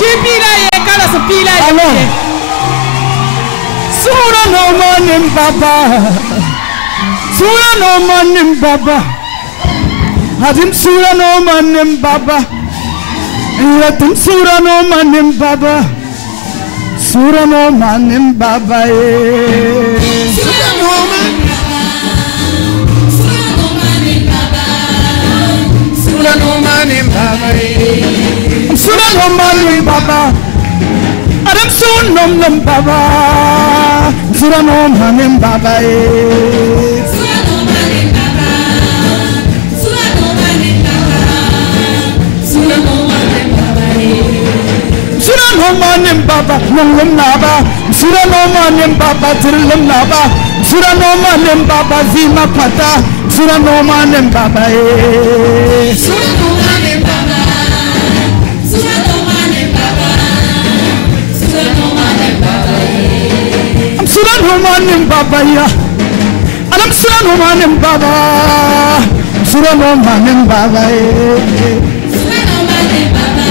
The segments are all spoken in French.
Chipila ye kala sapila ye. Sura no manim baba. Sura no manim baba. Hadim sura no manim baba. Yatim sura no manim baba. Sura no manim baba. Sura no manim baba. Sura no manim baba. Sura no manim baba. Adam sun nom nom baba. Sura no manim baba. Sura no manim baba. Sura no manim baba. Sura no manim baba. Sura no manim baba. Nom nom naba. Sura no manim baba. Tirlum naba. Sura no manim baba. Zima pata. Sura no manim baba. Sura no manim baba. Sura no manim baba. Sura no manim baba. Sura no manim baba ya. Alam sura no manim baba. Sura no manim baba. Sura no manim baba.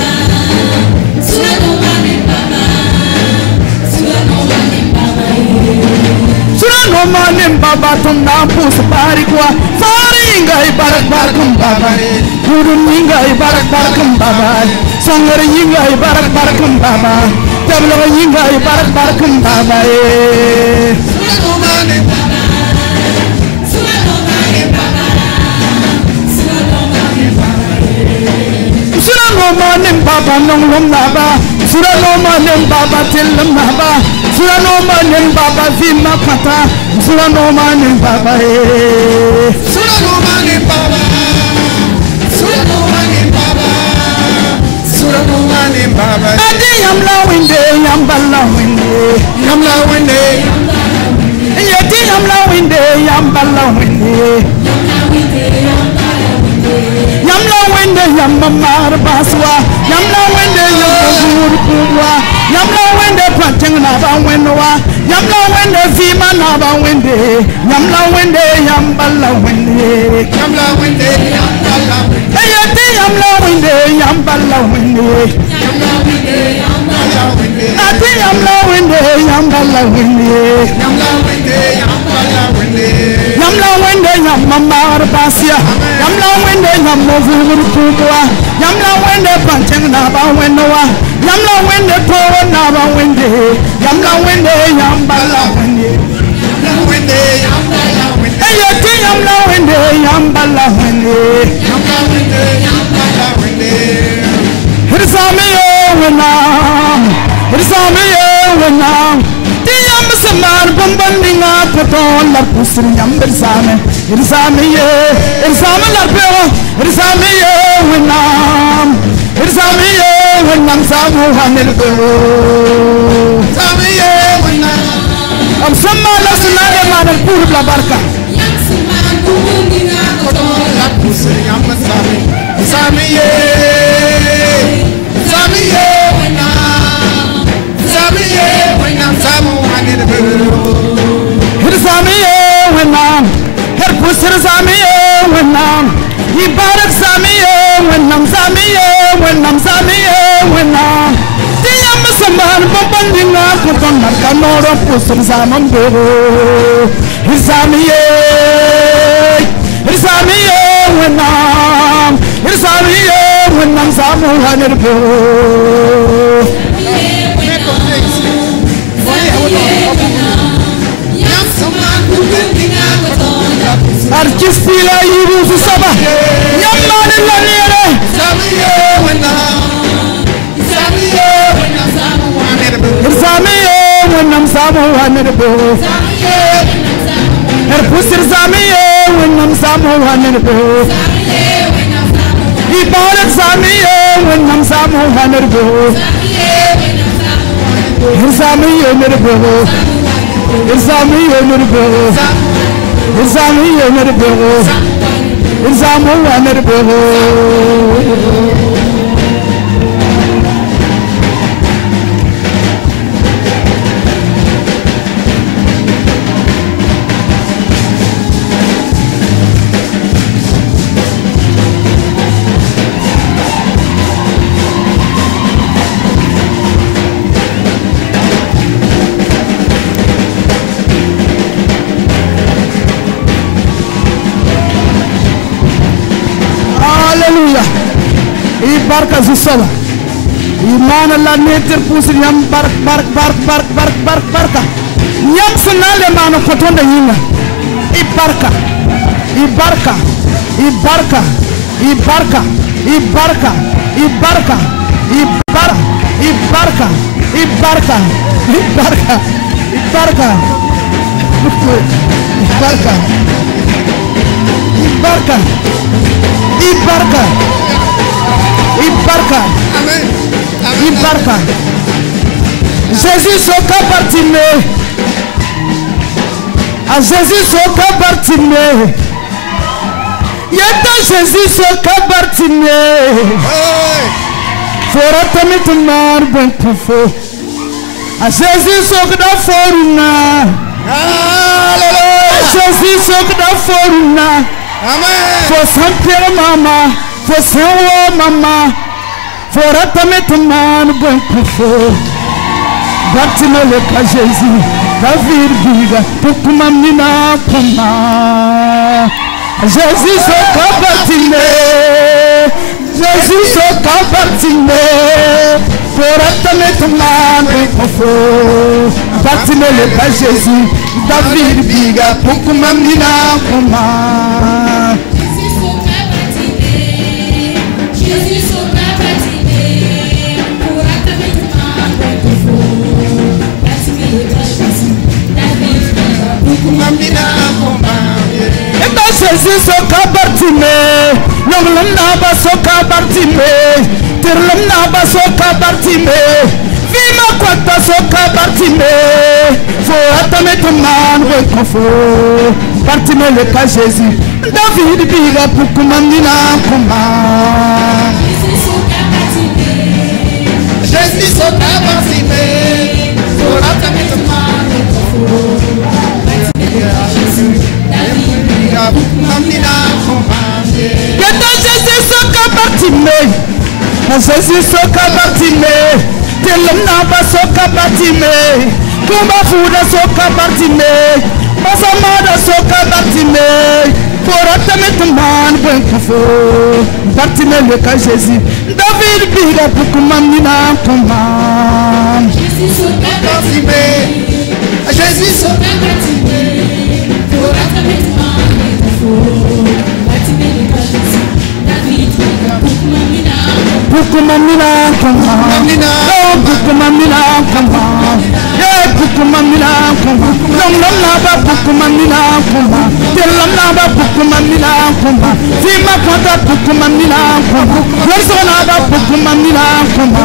Sura no manim baba. Sura no manim baba. Sura no manim baba. Tum nampu separi kwa. Faringa ibarak barakum baba. Gurun inga ibarak barakum baba. Sangar inga ibarak barakum baba. Tablo inga ibarak barakum baba. Sura no manim baba. Sura no manim baba. Sura no manim baba. Sura no manim baba. Nong lom naba. Sura no manim baba. Tillam naba. Sura no manim baba. Zima kata. Sura no manim baba. Sura no manim baba. Sura no manim baba. Sura no manim baba. Adi yam la winde yam balla winde yam la winde. Yati yam la winde yam balla winde yam la winde yam mamar baswa yam la winde yam mazur kuwa yam la winde pateng na ba wenwa yam la winde zima na ba winde yam la winde yam balla winde yam la winde yam balla winde yati yam la winde yam balla winde yam la winde yam balla winde ati yam la winde yam balla winde yam la winde yam balla winde yam la winde yam mamar basya yam la winde yam mazur kuwa yam la winde pateng na ba wenwa yam la winde to na ba winde yam la winde yam balla winde yam la winde yam balla winde ayati yam la winde yam balla winde yam la winde yam balla winde hirsame yo wana hirsame yo wana ti yam samar bombandinga paton la pusir yam hirsame ye hirsame la peo hirsame yo wana hirsame yo wana samu hanil go hirsame yo wana am samma la sunade manal pur la barka yam samar bombandinga paton la pusir yam hirsame ye hirsame ye wana hirsame ye wana samu hanil go hirsame ye wana her pusir hirsame ye wana ibarak samiye wenam samiye wenam samiye wenam tiyam saman bombandinga koton markanoro pusur zaman bero hirsamiye hirsamiye wenam hirsamiye wenam samu hanir bero artistila yirusu saba yamman lanere samiye wenam samu hanirbo her pusir samiye wenam samu hanirbo ibarak samiye wenam samu hanirbo samiye nirbo samiye nirbo Irzamiye nirbo Irzamu nirbo barka zisola. Imana la neter pusi yam barka. Yam senale mano kotonda yinga. Ibarka. Jésus soka Bartimée. A Jésus soka Bartimée. Yata Jésus soka Bartimée. Fora tamit mar bon pufo. A Jésus soka da foruna. Hallelujah. Jésus soka da foruna. Amen. For Saint-Pierre mama, for Saint-Wa mama. Fora tamit mar bon pufo. Bartimée le ka Jésus. David biga pukuma mina puma. Jésus soka Bartimée. Jésus soka Bartimée. Fora mettre man pufo. Bartimée le ka Jésus. David biga pukuma mina puma. Jésus soka Bartimée. Jésus soka Bartimée. Fora mettre man pufo. Jésus soka Bartimée, l'homme n'a soka Bartimée, l'homme n'a soka Bartimée, vima kwata soka Bartimée, faut attendre ton man rekofo, Bartimée le cas Jésus, David biga pour kumamina koma. Jésus soka Bartimée, faut attendre ton man rekofo, Yata Jésus soka Bartimée. Jésus soka Bartimée. L'homme n'a soka Bartimée. Kumba fuda soka Bartimée. Masamada soka Bartimée. Pour attendre man bon kafo. Bartimée le cas Jésus. David biga pour kumamina kuma. Jésus soka Bartimée. Jésus soka Bartimée. Pour attendre man bon Bartimée le cas Jésus. David biga pukumamina. Pukumamina kuma. Pukumamina kuma. Yeah, pukumamina kuma. Nom naba pukumamina kuma. Telam naba pukumamina kuma. Fima kwata pukumamina kuma. Verso naba pukumamina kuma.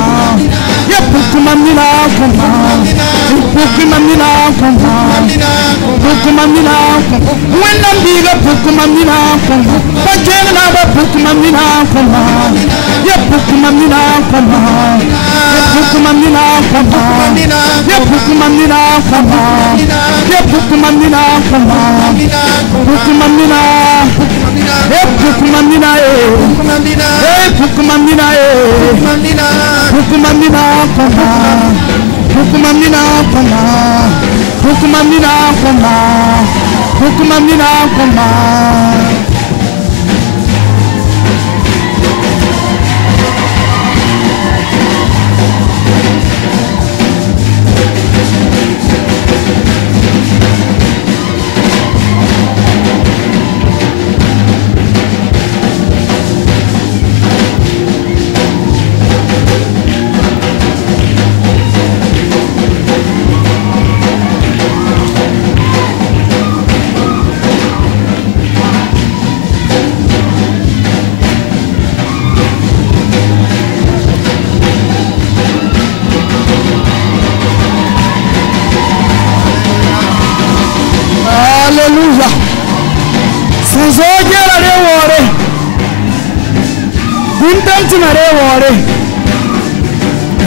Yeah, pukumamina kuma. Pukumamina kuma. Pukumamina kuma. When I'm big up pukumamina kuma. Pajeng naba pukumamina kuma. Yeah, pukumamina kuma. Yeah, pukumamina kuma. Yeah, pukumamina kuma. Yeah, pukumamina kuma. Pukumamina. Yeah, pukumamina. Yeah, pukumamina. Pukumamina kuma. Pukumamina kuma. Pukumamina kuma. Pukumamina kuma. Alléluia. Sans ogera de wore. Buntanti na de wore.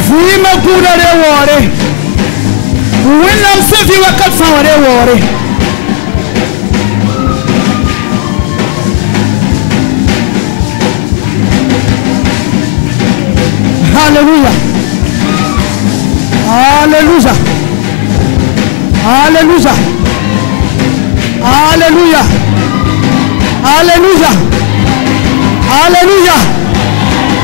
Vima kuda de wore. Winam sefi wakat fa de wore. Alléluia. Alléluia. Alléluia. Alléluia. Alléluia. Alléluia.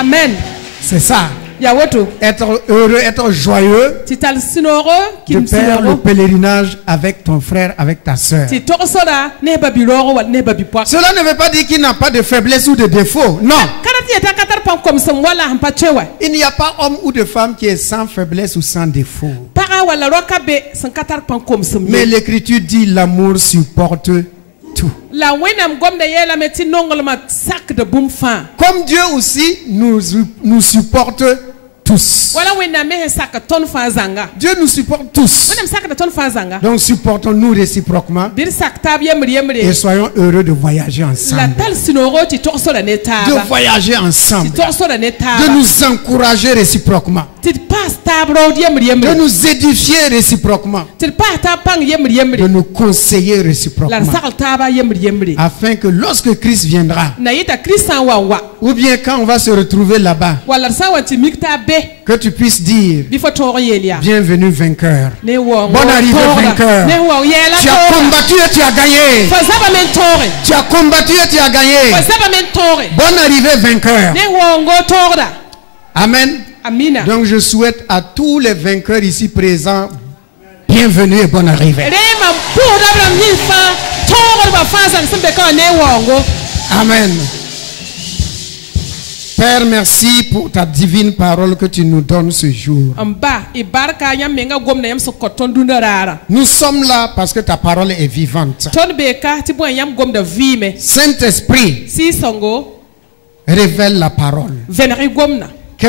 Amen. C'est ça. Ya woto. Être heureux, être joyeux, Ti tal sinoro de kim faire le sinoro. pèlerinage avec ton frère, avec ta soeur. Ti tokosola ne babi loro wal ne babi poak. Cela ne veut pas dire qu'il n'a pas de faiblesse ou de défaut. Non. Karati eta katar pam kom som wala hampa chewa. Il n'y a pas homme ou de femme qui est sans faiblesse ou sans défaut. Para wala roka be san katar pam kom som. Mais l'écriture dit l'amour supporte tout. La wenam gom de yela meti nongol ma sak de boum fan. Comme Dieu aussi nous supporte tous. Wala wenam me sak ton fan zanga. Dieu nous supporte tous. Wenam sak de ton fan zanga. Donc supportons-nous réciproquement Bir sak tab yemri et yemri. soyons heureux de voyager La ensemble. tal sinoro ti tokosola ne De taba. voyager Ti ensemble. tokosola ne De taba. nous encourager réciproquement. Ti pas tabro yemri De yemri. nous édifier réciproquement. Ti pas ta pang yemri De yemri. nous conseiller La réciproquement. sak taba yemri yemri. Afin que lorsque Christ viendra, Na yita Christian wa. ou bien quand on va se retrouver là-bas, Wala sa wa ti mikta be. que tu puisses dire, Bifo toro yelia. bienvenue vainqueur. Ne wo. Bonne arrivée, vainqueur. Ne wo yela Tu as tora. combattu et tu as gagné. Fa zaba men tore. Tu as combattu et tu as gagné. Fa zaba men tore. Bonne arrivée, vainqueur. Ne wo ngo tora. Amen. Amina. Donc je souhaite à tous les vainqueurs ici présents, bienvenue et bonne arrivée. Rema pura bra min fa toro ba fa zan sembe ka ne wo ngo. Amen. Père, merci pour ta divine parole que tu nous donnes ce jour. Amba ibarka yam menga gomna yam so koton dundarara. Nous sommes là parce que ta parole est vivante. Ton beka ti bon yam gomda vime. Saint-Esprit, Si songo révèle la parole. venari gomna. Que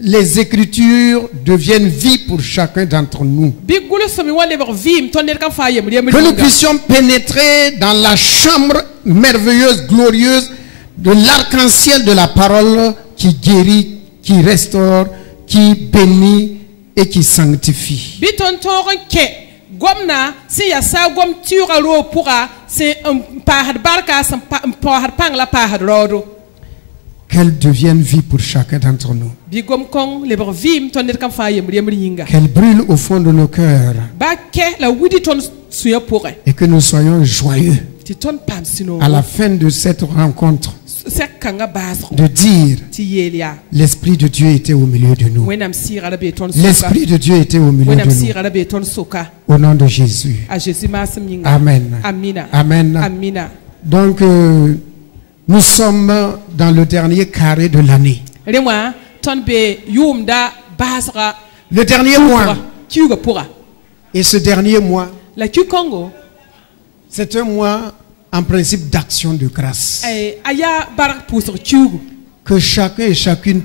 les Écritures deviennent vie pour chacun d'entre nous. Bigulu somi wale ber vim ton der kan fa yem yem. Que nous puissions pénétrer dans la chambre merveilleuse, glorieuse de l'arc-en-ciel de la parole qui guérit, qui restaure, qui bénit et qui sanctifie. Biton toron ke gomna si ya sa gom tura ro pura c'est un pahad barka sam pahad pang la pahad rodo. Qu'elle devienne vie pour chacun d'entre nous. Bi gom kong le ber vim ton der kan fa yem yem yinga. Qu'elle brûle au fond de nos cœurs Ba ke la widi ton suya pore. et que nous soyons joyeux Ti ton pam sino. à la fin de cette rencontre Sek kanga basro. de dire Ti yelia. l'Esprit de Dieu était au milieu de nous. Wenam sira la be ton soka. L'Esprit de Dieu était au milieu de Wenam nous. sira la be ton soka. Au nom de Jésus. A Jésus masim yinga. Amen. Amina. Amen. Amina. Donc, nous sommes dans le dernier carré de l'année. Rewa ton be yumda basra Le dernier mois. Kyuga pura. Et ce dernier mois, La Q Congo. c'est un mois en principe d'action de grâce. Aya barak pour Kyugu. Que chacun et chacune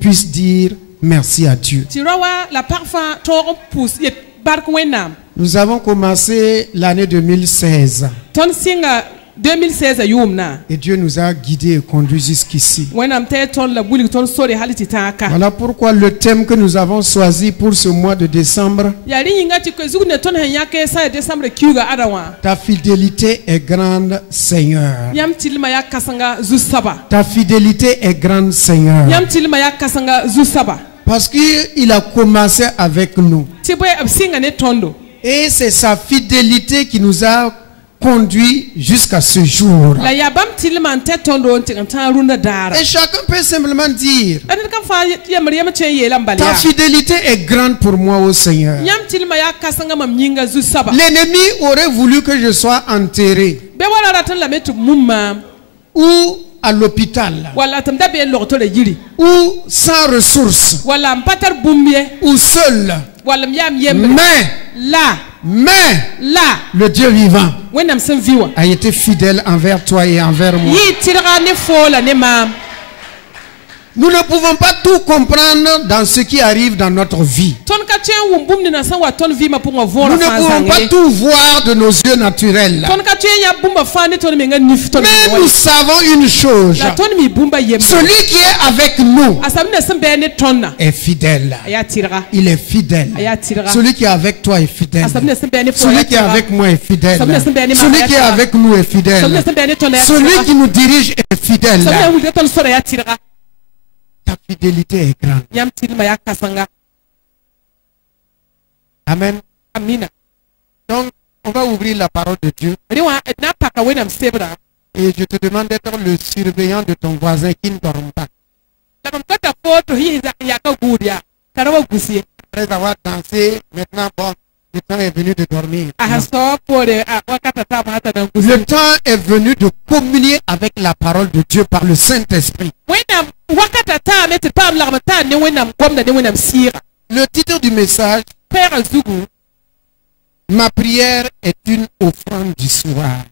puisse dire merci à Dieu. Tirawa la parfum toron pousse et bark wenam. Nous avons commencé l'année 2016 Ton singa 2016 a yumna. et Dieu nous a guidés et conduits jusqu'ici. Wenam te ton la buli ton sori haliti taka. Voilà pourquoi le thème que nous avons choisi pour ce mois de décembre, Yari yinga tiko zugune ton hanyake sa décembre Kyuga adawa. ta fidélité est grande, Seigneur. Yam tilma ya kasanga zusaba. Ta fidélité est grande, Seigneur. Yam tilma ya kasanga zusaba. Parce qu'il a commencé avec nous. Tiboy absinga ne tondo. Et c'est sa fidélité qui nous a conduits jusqu'à ce jour. La yabam tilma te tondo ntikan runda dara. Et chacun peut simplement dire, Adel kan fa yamri yam chen yelam ta balia. fidélité est grande pour moi, ô Seigneur. Yam tilma ya kasanga mam nyinga zusaba. L'ennemi aurait voulu que je sois enterré Be wala ratan la metu mumma. ou à l'hôpital Wala tam da be lokto le yiri. ou sans ressources Wala mpatar bumbie. ou seul. Wala yam yem. Mais La. le Dieu vivant Wenam sen viwa. a été fidèle envers toi et envers moi. Yi tira ne fola ne mam. Nous ne pouvons pas tout comprendre dans ce qui arrive dans notre vie. Ton ka chen wumbum ni na san wa ton vi ma punga Nous vora ne fa pouvons pas zange. tout voir de nos yeux naturels. Ton ka chen ya bumba fa ne ton menga nif ton. Mais nous savons une chose. La ton mi bumba yem. Celui qui est avec nous Asam ne sen be ne tonna. est fidèle. Aya tira. Il est fidèle. Aya tira. Celui qui est avec toi est fidèle. Asam ne sen be ne fo. Celui qui est avec moi est fidèle. Celui qui est avec nous est fidèle. Asam ne sen be ne tonna. Celui qui nous dirige est fidèle. Asam ne wulde ton sora ya tira. Ta fidélité est grande. Yam tilma ya kasanga. Amen. Amina. Donc, on va ouvrir la parole de Dieu. Rewa na paka wenam sebra. Et je te demande d'être le surveillant de ton voisin qui ne dorme pas. La mam kata photo hi za ya ka gudia. Tarawa gusie. Après avoir dansé, maintenant, bon, le temps est venu de dormir. A so pore a wakata ta mata na gusie. Le temps est venu de communier avec la parole de Dieu par le Saint-Esprit. Wena wakata ta met pam la mata ne wena komda ne wena sira. Le titre du message, Père Zugu, ma prière est une offrande du soir.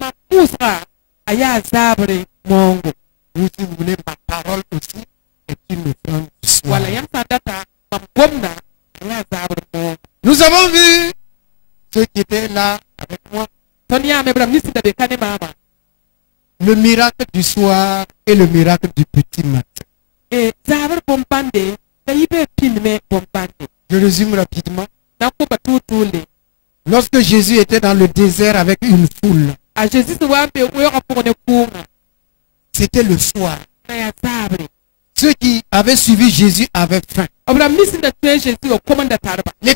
ma pusra aya zabre mongo. Ou si vous voulez, ma parole aussi est une offrande du soir. Wala yam sadata mam komda aya zabre mongo. Nous avons vu ceux qui étaient là avec moi, Tonya me bram nisi da be kane mama. le miracle du soir et le miracle du petit matin. E zabre bombande da yibe pinme bombande. Je résume rapidement. Na ko batutule. Lorsque Jésus était dans le désert avec une foule, A Jésus se wa be wo ka pone kuma. c'était le soir. Na ya zabre. Ceux qui avaient suivi Jésus avaient faim. Abraham nisi da tue Jésus o komanda tarba. Les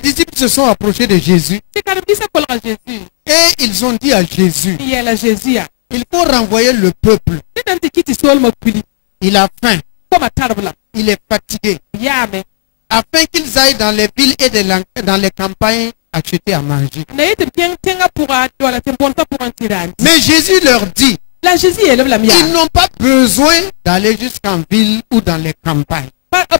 disciples se sont approchés de Jésus Si kan bisa kol ka Jésus. et ils ont dit à Jésus, Ni ya la Jésus ya. il faut renvoyer le peuple. Ni dan tikiti sol ma puli. Il a faim, Koma tarbla. il est fatigué, Ya me. afin qu'ils aillent dans les villes et dans les campagnes acheter à manger. Na yete bien tenga pura wala tembonta pour un tirani. Mais Jésus leur dit, La Jésus est la mia. ils n'ont pas besoin d'aller jusqu'en ville ou dans les campagnes.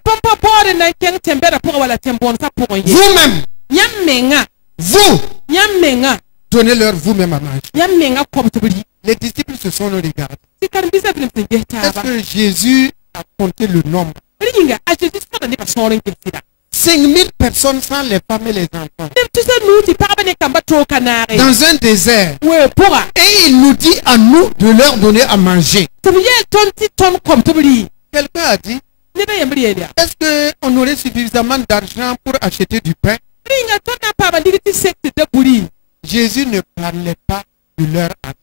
Pompa bore na ken tembera pour wala tembonta pour un ye. Vous-même, Nyamenga. vous, Nyamenga. donnez-leur vous-même à manger. Nyamenga kom tubuli. Les disciples se sont regardés. Si kan bisa film tenge Est-ce taba. que Jésus a compté le nombre? Ringa a Jésus sa ne pas soren kefida. 5000 personnes sans les femmes et les enfants. Dem tu sais nous ti paraba ne kamba to kanare. Dans un désert. We pora. Et il nous dit à nous de leur donner à manger. Tubiye tonti ton kom tubuli. Quelqu'un a dit, Ne da yambri elia. est-ce qu'on aurait suffisamment d'argent pour acheter du pain? Ringa tona paba digiti sekte de buri. Jésus ne parlait pas de leur argent.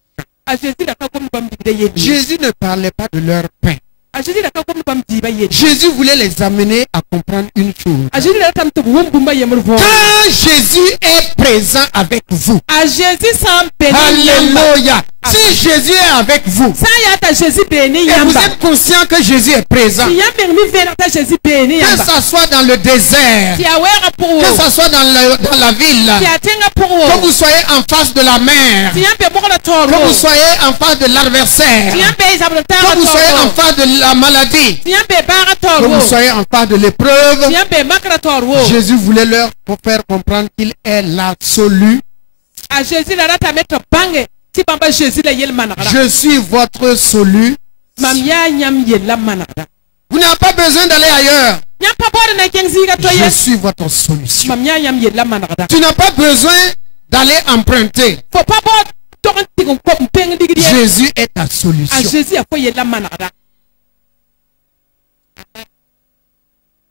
A Jésus da ka kom bam digide yedi. Jésus ne parlait pas de leur pain. A Jésus da ka kom bam diba yedi. Jésus voulait les amener à comprendre une chose. A Jésus da tam to bumba yemur vo. Quand Jésus est présent avec vous, A Jésus sans béni yamba. alléluia. Si Jésus est avec vous, Sa ya ta Jésus béni et vous yamba. êtes conscient que Jésus est présent, Si yambe mi vera ta Jésus béni que yamba. ça soit dans le désert, Si a wera pour que wo. ça soit dans la ville, Si a tenga pour que wo. vous soyez en face de la mer, Si yambe mo na que toro. vous soyez en face de l'adversaire, Si yambe isabra ta que vous soyez en toro. face de la maladie, Si yambe bara que toro. vous soyez en face de l'épreuve, Si yambe makra toro. Jésus voulait leur faire comprendre qu'il est l'absolu. A Jésus la rata mettre bange. Ti bamba Jésus la yel manara. Je suis votre solu. Mam ya nyam yel la manara. Vous n'avez pas besoin d'aller ailleurs. Nyam pa bore na kenzi ga to Je yes. suis votre solution. Mam ya nyam yel la manara. Tu n'as pas besoin d'aller emprunter. Faut pas bore toron tigon ko mpeng digidi. Jésus est ta A solution. Jésus a fo yel la manara.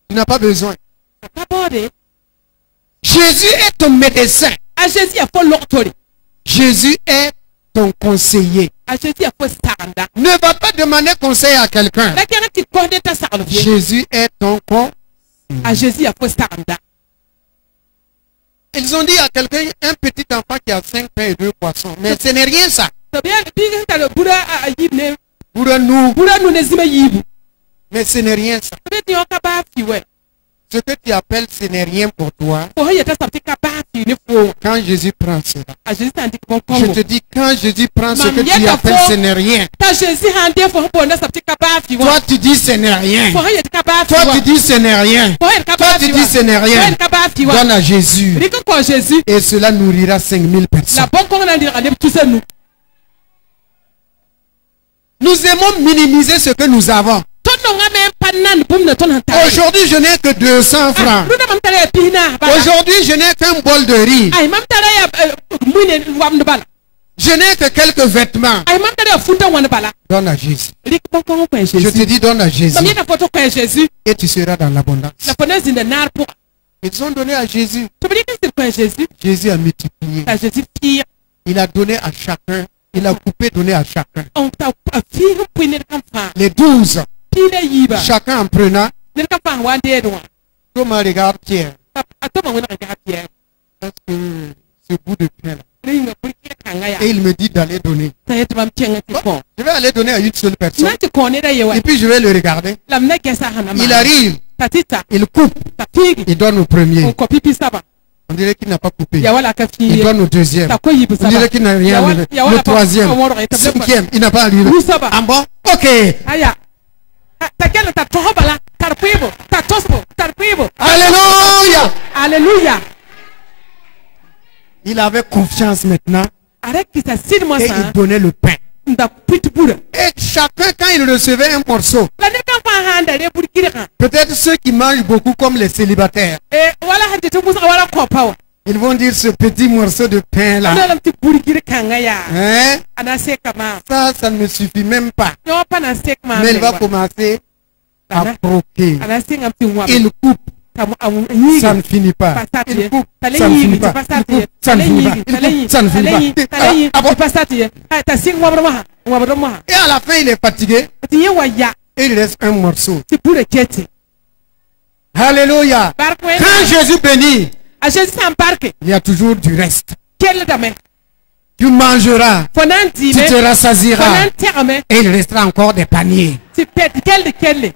Tu n'as pas besoin. Pa bore. Jésus est ton médecin. A Jésus a fo l'ortori. Jésus est ton conseiller. A Jésus a fo staranda. Ne va pas demander conseil à quelqu'un. La kenga ti konde ta sarvie. Jésus est ton conseiller. A Jésus a fo staranda. Ils ont dit à quelqu'un, un petit enfant qui a 5 pains et 2 poissons. Mais ce n'est rien ça. To bien bi ta le bura a yibne. Pour nous. Bura nu ne zima yibu. Mais ce n'est rien ça. To bien ka ba fi we. Ce que tu appelles ce n'est rien pour toi. Ko hoye ta sabti ka ba fi ne fo. Quand Jésus prend cela. A Jésus ta ndik bon Je kongo. te dis, quand Jésus prend ce Mam, que tu yeta appelles fo. ce n'est rien. Ta Jésus hande fo bo na sabti ka ba fi wa. Toi tu dis ce n'est rien. Ko hoye ka ba fi Toi wa. tu dis ce n'est rien. Ko hoye ka Toi ba tu fi dis wa. ce n'est Ko rien. hoye ka ba fi wa. Donne à Jésus. Riko ko Jésus. Et cela nourrira 5000 personnes. La bon kongo na ndira ne tout ça nous. Nous aimons minimiser ce que nous avons. Tono nga men panan bum na ton hanta. Aujourd'hui, je n'ai que 200 francs. Lu na mam tare pina ba. Aujourd'hui, je n'ai qu'un bol de riz. Ay mam tare ya mune wam bala. Je n'ai que quelques vêtements. Ay mam tare funta wan bala. Donne à Jésus. Rik bon kongo ko Je Jésus. te dis, donne à Jésus. Mam yena photo ko Jésus. Et tu seras dans l'abondance. La connaisse de nar pour. Ils ont donné à Jésus. To bri que ko Jésus. Jésus a multiplié. Ta Jésus pire. Il a donné à chacun. Il a coupé, donné à chacun. On ta pire puiner kam fa. Les 12. Pire yiba. Chacun en prenant. Ne kam fa wan de do. Comment regarde Pierre. Atoma wona ga Pierre. Parce que ce bout de pain là. Ringa pour Et il me dit d'aller donner. ta yet mam kenga ti ko Je vais aller donner à une seule personne. na ti ko ne da yewa Et puis je vais le regarder. lam na kesa hana ma Il arrive, ta tita il coupe, ta pigi il donne au premier. o ko pipi saba On dirait qu'il n'a pas coupé. ya wala ka Il fi donne au deuxième. ta ko yibu On saba dirait qu'il n'a rien enlevé. Le troisième, cinquième, il n'a pas arrivé. Vous savez. En bon, ok. aya ta kela ta toho bala tarpibo ta tosbo tarpibo Alléluia. alléluia Il avait confiance maintenant arek ki ta sid mo et sa il donnait le pain. nda pitbura Et chacun, quand il recevait un morceau, la ne kan fa handa re buri kire kan peut-être ceux qui mangent beaucoup comme les célibataires, wala hadi to musa wala ko pawa ils vont dire ce petit morceau de pain là. na lam ti buri kire kan ya Hein? ana se kama Ça ne me suffit même pas. yo pana se kama Mais il va commencer à croquer. ana se ngam ti ngwa Il coupe, tamu amu yi ça ne finit pas. pasati Il coupe, tale ça ne yi finit pas. Il coupe, ça ne finit pas. Il coupe, ça ne finit pas. Ah bon? pasati ta sing wa bro Et à la fin, il est fatigué ti ye wa ya et il reste un morceau. ti bure kete Alléluia. barko Quand Jésus bénit, a je san parke il y a toujours du reste. kelle dame Tu mangeras, fonan tu dime te rassasieras fonan terme et il restera encore des paniers. ti pet kelle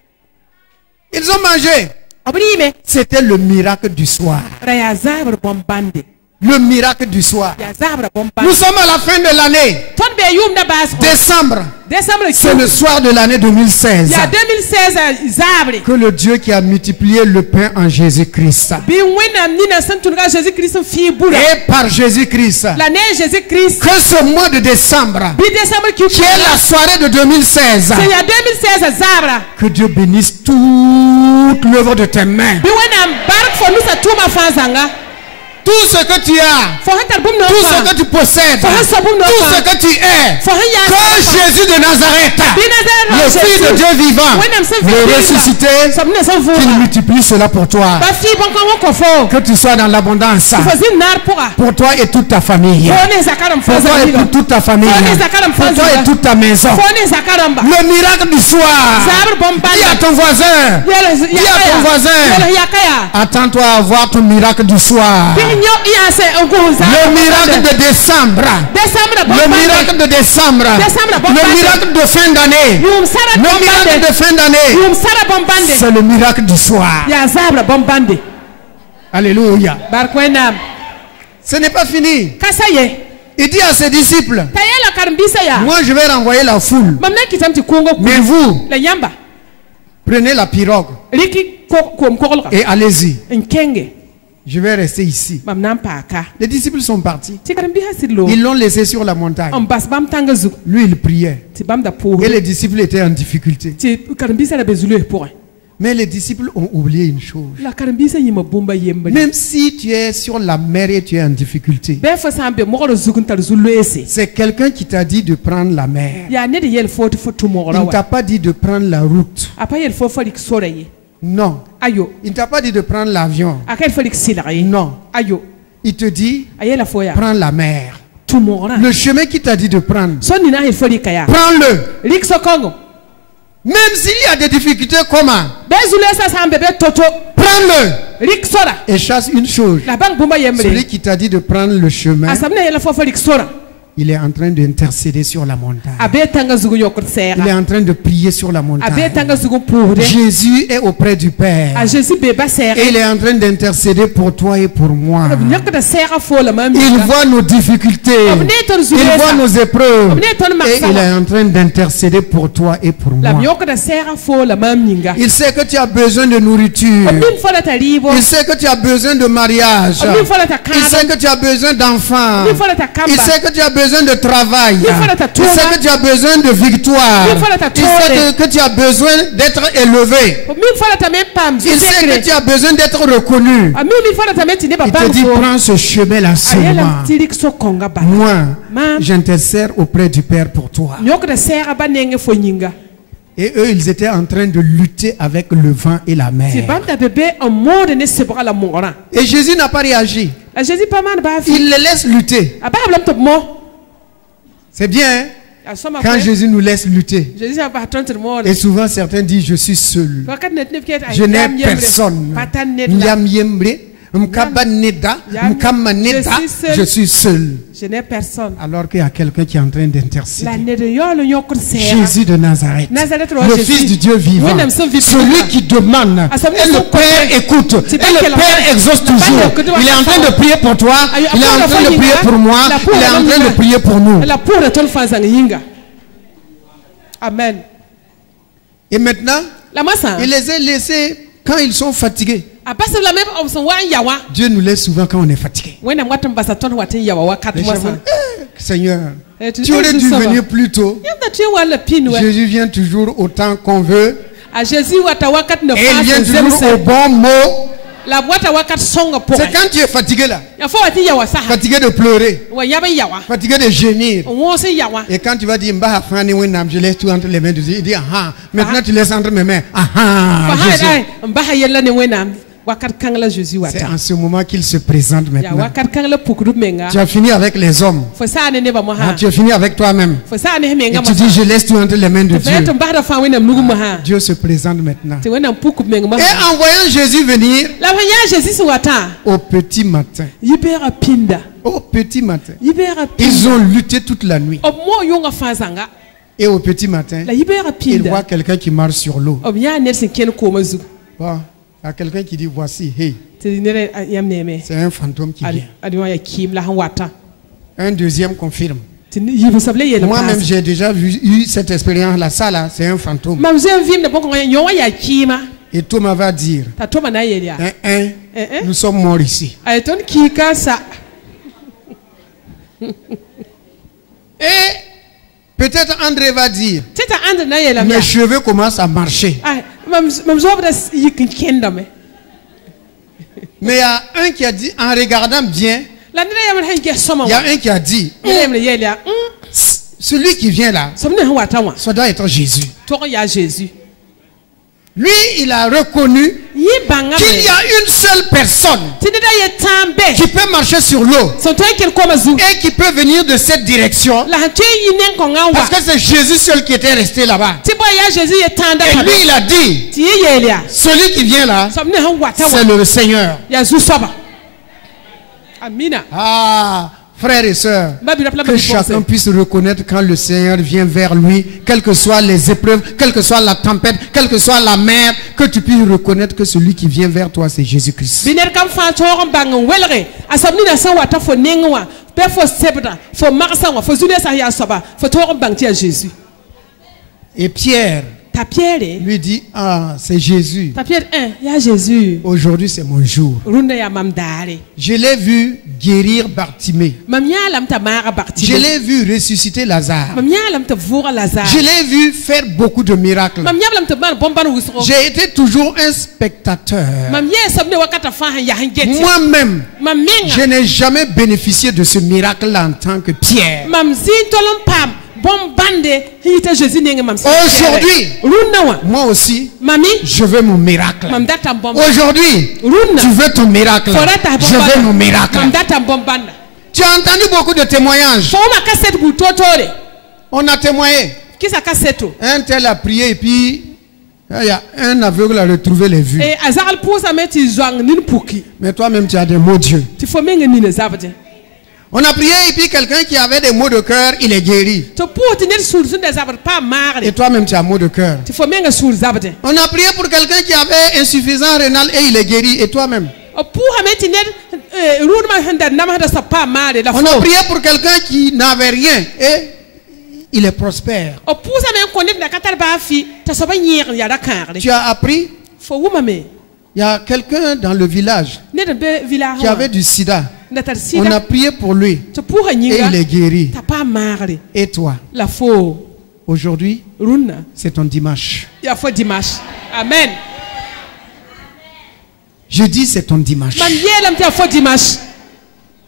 Ils ont mangé. abrime C'était le miracle du soir. raya zabre bombande Le miracle du soir. ya zabre Nous bombande sommes à la fin de l'année. ton be yum da bas Décembre. décembre C'est le soir de l'année 2016. ya 2016 zabre Que le Dieu qui a multiplié le pain en Jésus-Christ. bi wena nina santunga Jésus Christ fi bura Et par Jésus-Christ. l'année Jésus Christ Que ce mois de décembre, bi décembre qui qui est la soirée de 2016, c'est ya 2016 zabra que Dieu bénisse toute l'œuvre de tes mains. bi wena bark fo nusa tuma fanzanga Tout ce que tu as, fo hatar bum no tout ce que tu possèdes, Fo hasa bum no tout fa. ce que tu es, fo hanya que Jésus de Nazareth, le Fils de Dieu vivant, le ressuscité, sabna sa vo qu'il multiplie cela pour toi. ba fi bon ko fo Que tu sois dans l'abondance fo zin nar pora pour toi et toute ta famille. fo ne zakaram Pour toi et pour toute ta famille. Pour toi et toute ta maison. fo ne zakaram ba Le miracle du soir. zabra bombande Dis à ton voisin. Dis à ton voisin. ya kaya Attends-toi à voir ton miracle du soir. bi nyo ya se ongoza Le miracle de décembre. décembre Le miracle de décembre. Le miracle de fin d'année. yum sara Le miracle bombande de fin d'année. yum sara bombande C'est le miracle du soir. ya zabra bombande Alléluia. barkwena Ce n'est pas fini. kasaye Il dit à ses disciples, tayela karmbisa ya moi je vais renvoyer la foule. mamna kitamti kungo Mais vous, la yamba prenez la pirogue riki ko mkolka et allez-y. nkenge Je vais rester ici. mamna mpaka Les disciples sont partis. ti karambi hasilo Ils l'ont laissé sur la montagne. on bas bam tanga zu Lui, il priait. ti bam da pour Et les disciples étaient en difficulté. ti karambisa da bezulu pour Mais les disciples ont oublié une chose. la karambisa yima bomba yemba Même si tu es sur la mer et tu es en difficulté, be fa sambe mo ko zugun tar zulu ese c'est quelqu'un qui t'a dit de prendre la mer. ya ne de yel foti fotu mo Il ne rawa t'a pas dit de prendre la route. apa yel fo falik soraye Non. ayo Il ne t'a pas dit de prendre l'avion. akel falik silaye Non. ayo Il te dit, ayela foya prends la mer. tu mo ra Le chemin qu'il t'a dit de prendre, sonni na yel foli kaya prends-le. rik sokongo Même s'il y a des difficultés, comment? be zulu sa sambe be toto Prends-le. rik sora Et chasse une chose. la bank bomba Celui yemre qui t'a dit de prendre le chemin, asamne yela fo falik sora il est en train d'intercéder sur la montagne. abe tanga zugu yokot Il est sera en train de prier sur la abe montagne. tanga zugu pour Jésus est auprès du Père. a Jésus be ba sera Et il est en train d'intercéder pour toi et pour moi. nyaka da sera fo la mam Il voit nos difficultés. Il voit nos épreuves. Et il est en train d'intercéder pour toi et pour la moi. nyaka da sera fo la mam nyinga Il sait que tu as besoin de nourriture. min fo la talibo Il sait que tu as besoin de mariage. min fo la Il takaba sait que tu as besoin d'enfants. min fo la Il takamba sait que tu as besoin de travail. Il Il sait que tu as besoin de victoire. Il sait que tu as besoin d'être élevé. min fo la tamen pam Il sait que tu as besoin d'être reconnu. min fo la tamen tine ba Il te bam dit, fo prends ce chemin-là ayela seulement. tirik sokonga ba Moi, Mam. j'intercère auprès du Père pour toi. nyaka da sera ba nenge fo nyinga Et eux, ils étaient en train de lutter avec le vent et la ti mer. banda bebe en mode ne sebra la mora Et Jésus n'a pas réagi. a Jésus pas man ba fi Il les laisse lutter. aba blam to mo C'est bien, hein? a soma Quand ko Jésus nous laisse lutter. Jésus ba tonter mo Et souvent, certains disent, je suis seul. fakat net ne fiket Je n'ai personne. patan net la Nyam yembre, je suis seul. Je n'ai personne. Alors qu'il y a quelqu'un qui est en train d'intercéder. La nede yo le nyokr sera. Jésus de Nazareth, Nazareth ro le Jésus. Fils du Dieu vivant, Oui, n'aime son vivant. celui qui demande, et le Père écoute, et le Père exauce toujours. Il est en train de prier pour toi, il est en train de prier pour moi, il est en train de prier pour nous. La pour de ton fazang yinga. Amen. Et maintenant, La massa. il les a laissés quand ils sont fatigués. A pas la même option wa yawa. Dieu nous laisse souvent quand on est fatigué. Wena mwatam basaton watin yawa wa kat Les gens wasa. vont, Seigneur, Eh, tu aurais dû venir plus tôt. Yanda tu wa le pin wa. Jésus vient toujours au temps qu'on veut. A Jésus wata wakat ne Et il vient fa toujours au bon mot. La wata wakat songa pour. C'est quand tu es fatigué là, Ya fa watin yawa sa. fatigué de pleurer, Wa yaba yawa. fatigué de gémir. On se yawa. Et quand tu vas dire, je laisse tout entre les mains de Dieu, il dit, ah, maintenant tu laisses entre mes mains. Ah, Fa Jésus. hai mbaha yella ne wenam. Wakat kangla Jésus C'est wata. en ce moment qu'il se présente Ya maintenant. wakat kangla pukru menga. Tu as fini avec les hommes. Fo sa ne ba mo Ah, ha. tu as fini avec toi-même. Fo sa ne Et menga tu mo. dis, je laisse tout entre les mains de Dieu. Fa mbaha da fa wenam nugu mo ha. Dieu se présente maintenant. Te wenam puku menga mo. Et en voyant Jésus venir La fa ya Jésus wata. au petit matin, Yibera pinda. au petit matin, Yibera ils pinda. ont lutté toute la nuit. Ob mo yonga fazanga. Et au petit matin, La yibera ils voient pinda. quelqu'un qui marche sur l'eau. Ob ya ne se ken ko mazu. Bon, il y a quelqu'un qui dit, voici, hey, Te nere yam neme. c'est un fantôme qui vient. Adi wa ya kim la han wata. Un deuxième confirme. Te yibu sable yele. Moi-même, j'ai déjà eu cette expérience. Ça, là, c'est un fantôme. Mam zem vim de boko yon wa ya kima. Et Thomas va dire, Ta to mana yele ya. nous sommes morts ici. Ay ton kika sa. Et peut-être André va dire, Teta and na yele mes ya. cheveux commencent à marcher. Ay mam zo da yikin kendame. Mais il y a un qui a dit, en regardant bien, La nere yam han ge soma. il y a un qui a dit, Yele yele ya. celui qui vient là, Somne han wata wa. ça doit être Jésus. To ya Jésus. Lui, il a reconnu Yi banga qu'il y me. a une seule personne Tinida ye tambe. qui peut marcher sur l'eau Son to kel ko mazu. et qui peut venir de cette direction. La han yinen ko nga wa. Parce que c'est Jésus seul qui était resté là-bas. Ti boy ya Jésus ye tanda Et ka. lui, il a dit, Ti yele ya. celui qui vient là, Somne han wata wa. c'est le Seigneur. Ya zu soba. Amina. Ah, frères et sœurs, Babila pla que chacun puisse reconnaître quand le Seigneur vient vers lui, quelles que soient les épreuves, quelle que soit la tempête, quelle que soit la mer, que tu puisses reconnaître que celui qui vient vers toi, c'est Jésus-Christ. Biner kam fa toron bang welre. Asabni na san wata fo nengwa. Pe fo sebda. Fo marsa wa. Fo zule sa ya soba. Fo toron bang ti a Jésus. Et Pierre Ta Pierre. lui dit, ah, c'est Jésus. Ta Pierre 1. Ya Jésus. Aujourd'hui, c'est mon jour. Runda ya mam dare. Je l'ai vu guérir Bartimée. Mam ya lam ta mara bakti. Je l'ai vu ressusciter Lazare. Mam ya lam ta vura Lazare. Je l'ai vu faire beaucoup de miracles. Mam ya lam ta ban bomban wusro. J'ai été toujours un spectateur. Mam ya sabne wakata fa han ya han geti. Moi-même, Mam menga. je n'ai jamais bénéficié de ce miracle-là en tant que Pierre. Mam zin tolom pam. Bom bande. Hita Jésus nenge mam. Aujourd'hui, Runda wa. moi aussi, Mami. je veux mon miracle. Mam data bom. Aujourd'hui, Runda. tu veux ton miracle. Forata Je veux mon miracle. Mam data bom banda. Tu as entendu beaucoup de témoignages. Foma cassette butotore. On a témoigné. Qui sa cassette? Un tel a prié et puis il y a un aveugle a retrouvé les vues. Et azal pour ça mettre zang nin puki. Mais toi-même, tu as des mots Dieu. Tu faut menga mine zabde. On a prié et puis quelqu'un qui avait des maux de cœur, il est guéri. To pour tenir sur des zabde pas marre. Et toi-même, tu as maux de cœur. Tu faut menga sur zabde. On a prié pour quelqu'un qui avait insuffisance rénale et il est guéri. Et toi-même. Pour mettre roulement handa nama da sa pas marre la On a prié pour quelqu'un qui n'avait rien et il est prospère. O pour ça même connaître la katar ba fi ta so ba nyir ya da kare. Tu as appris, Fo wuma me. il y a quelqu'un dans le village Ne de be village. qui avait du sida. Ndatar On a sida. prié pour lui To pour et nyinga. il est guéri. Ta pas marre. Et toi, La fo aujourd'hui, runa. c'est ton dimanche. Ya fo dimanche. Amen. Je dis c'est ton dimanche. Man yelam ta fo dimanche.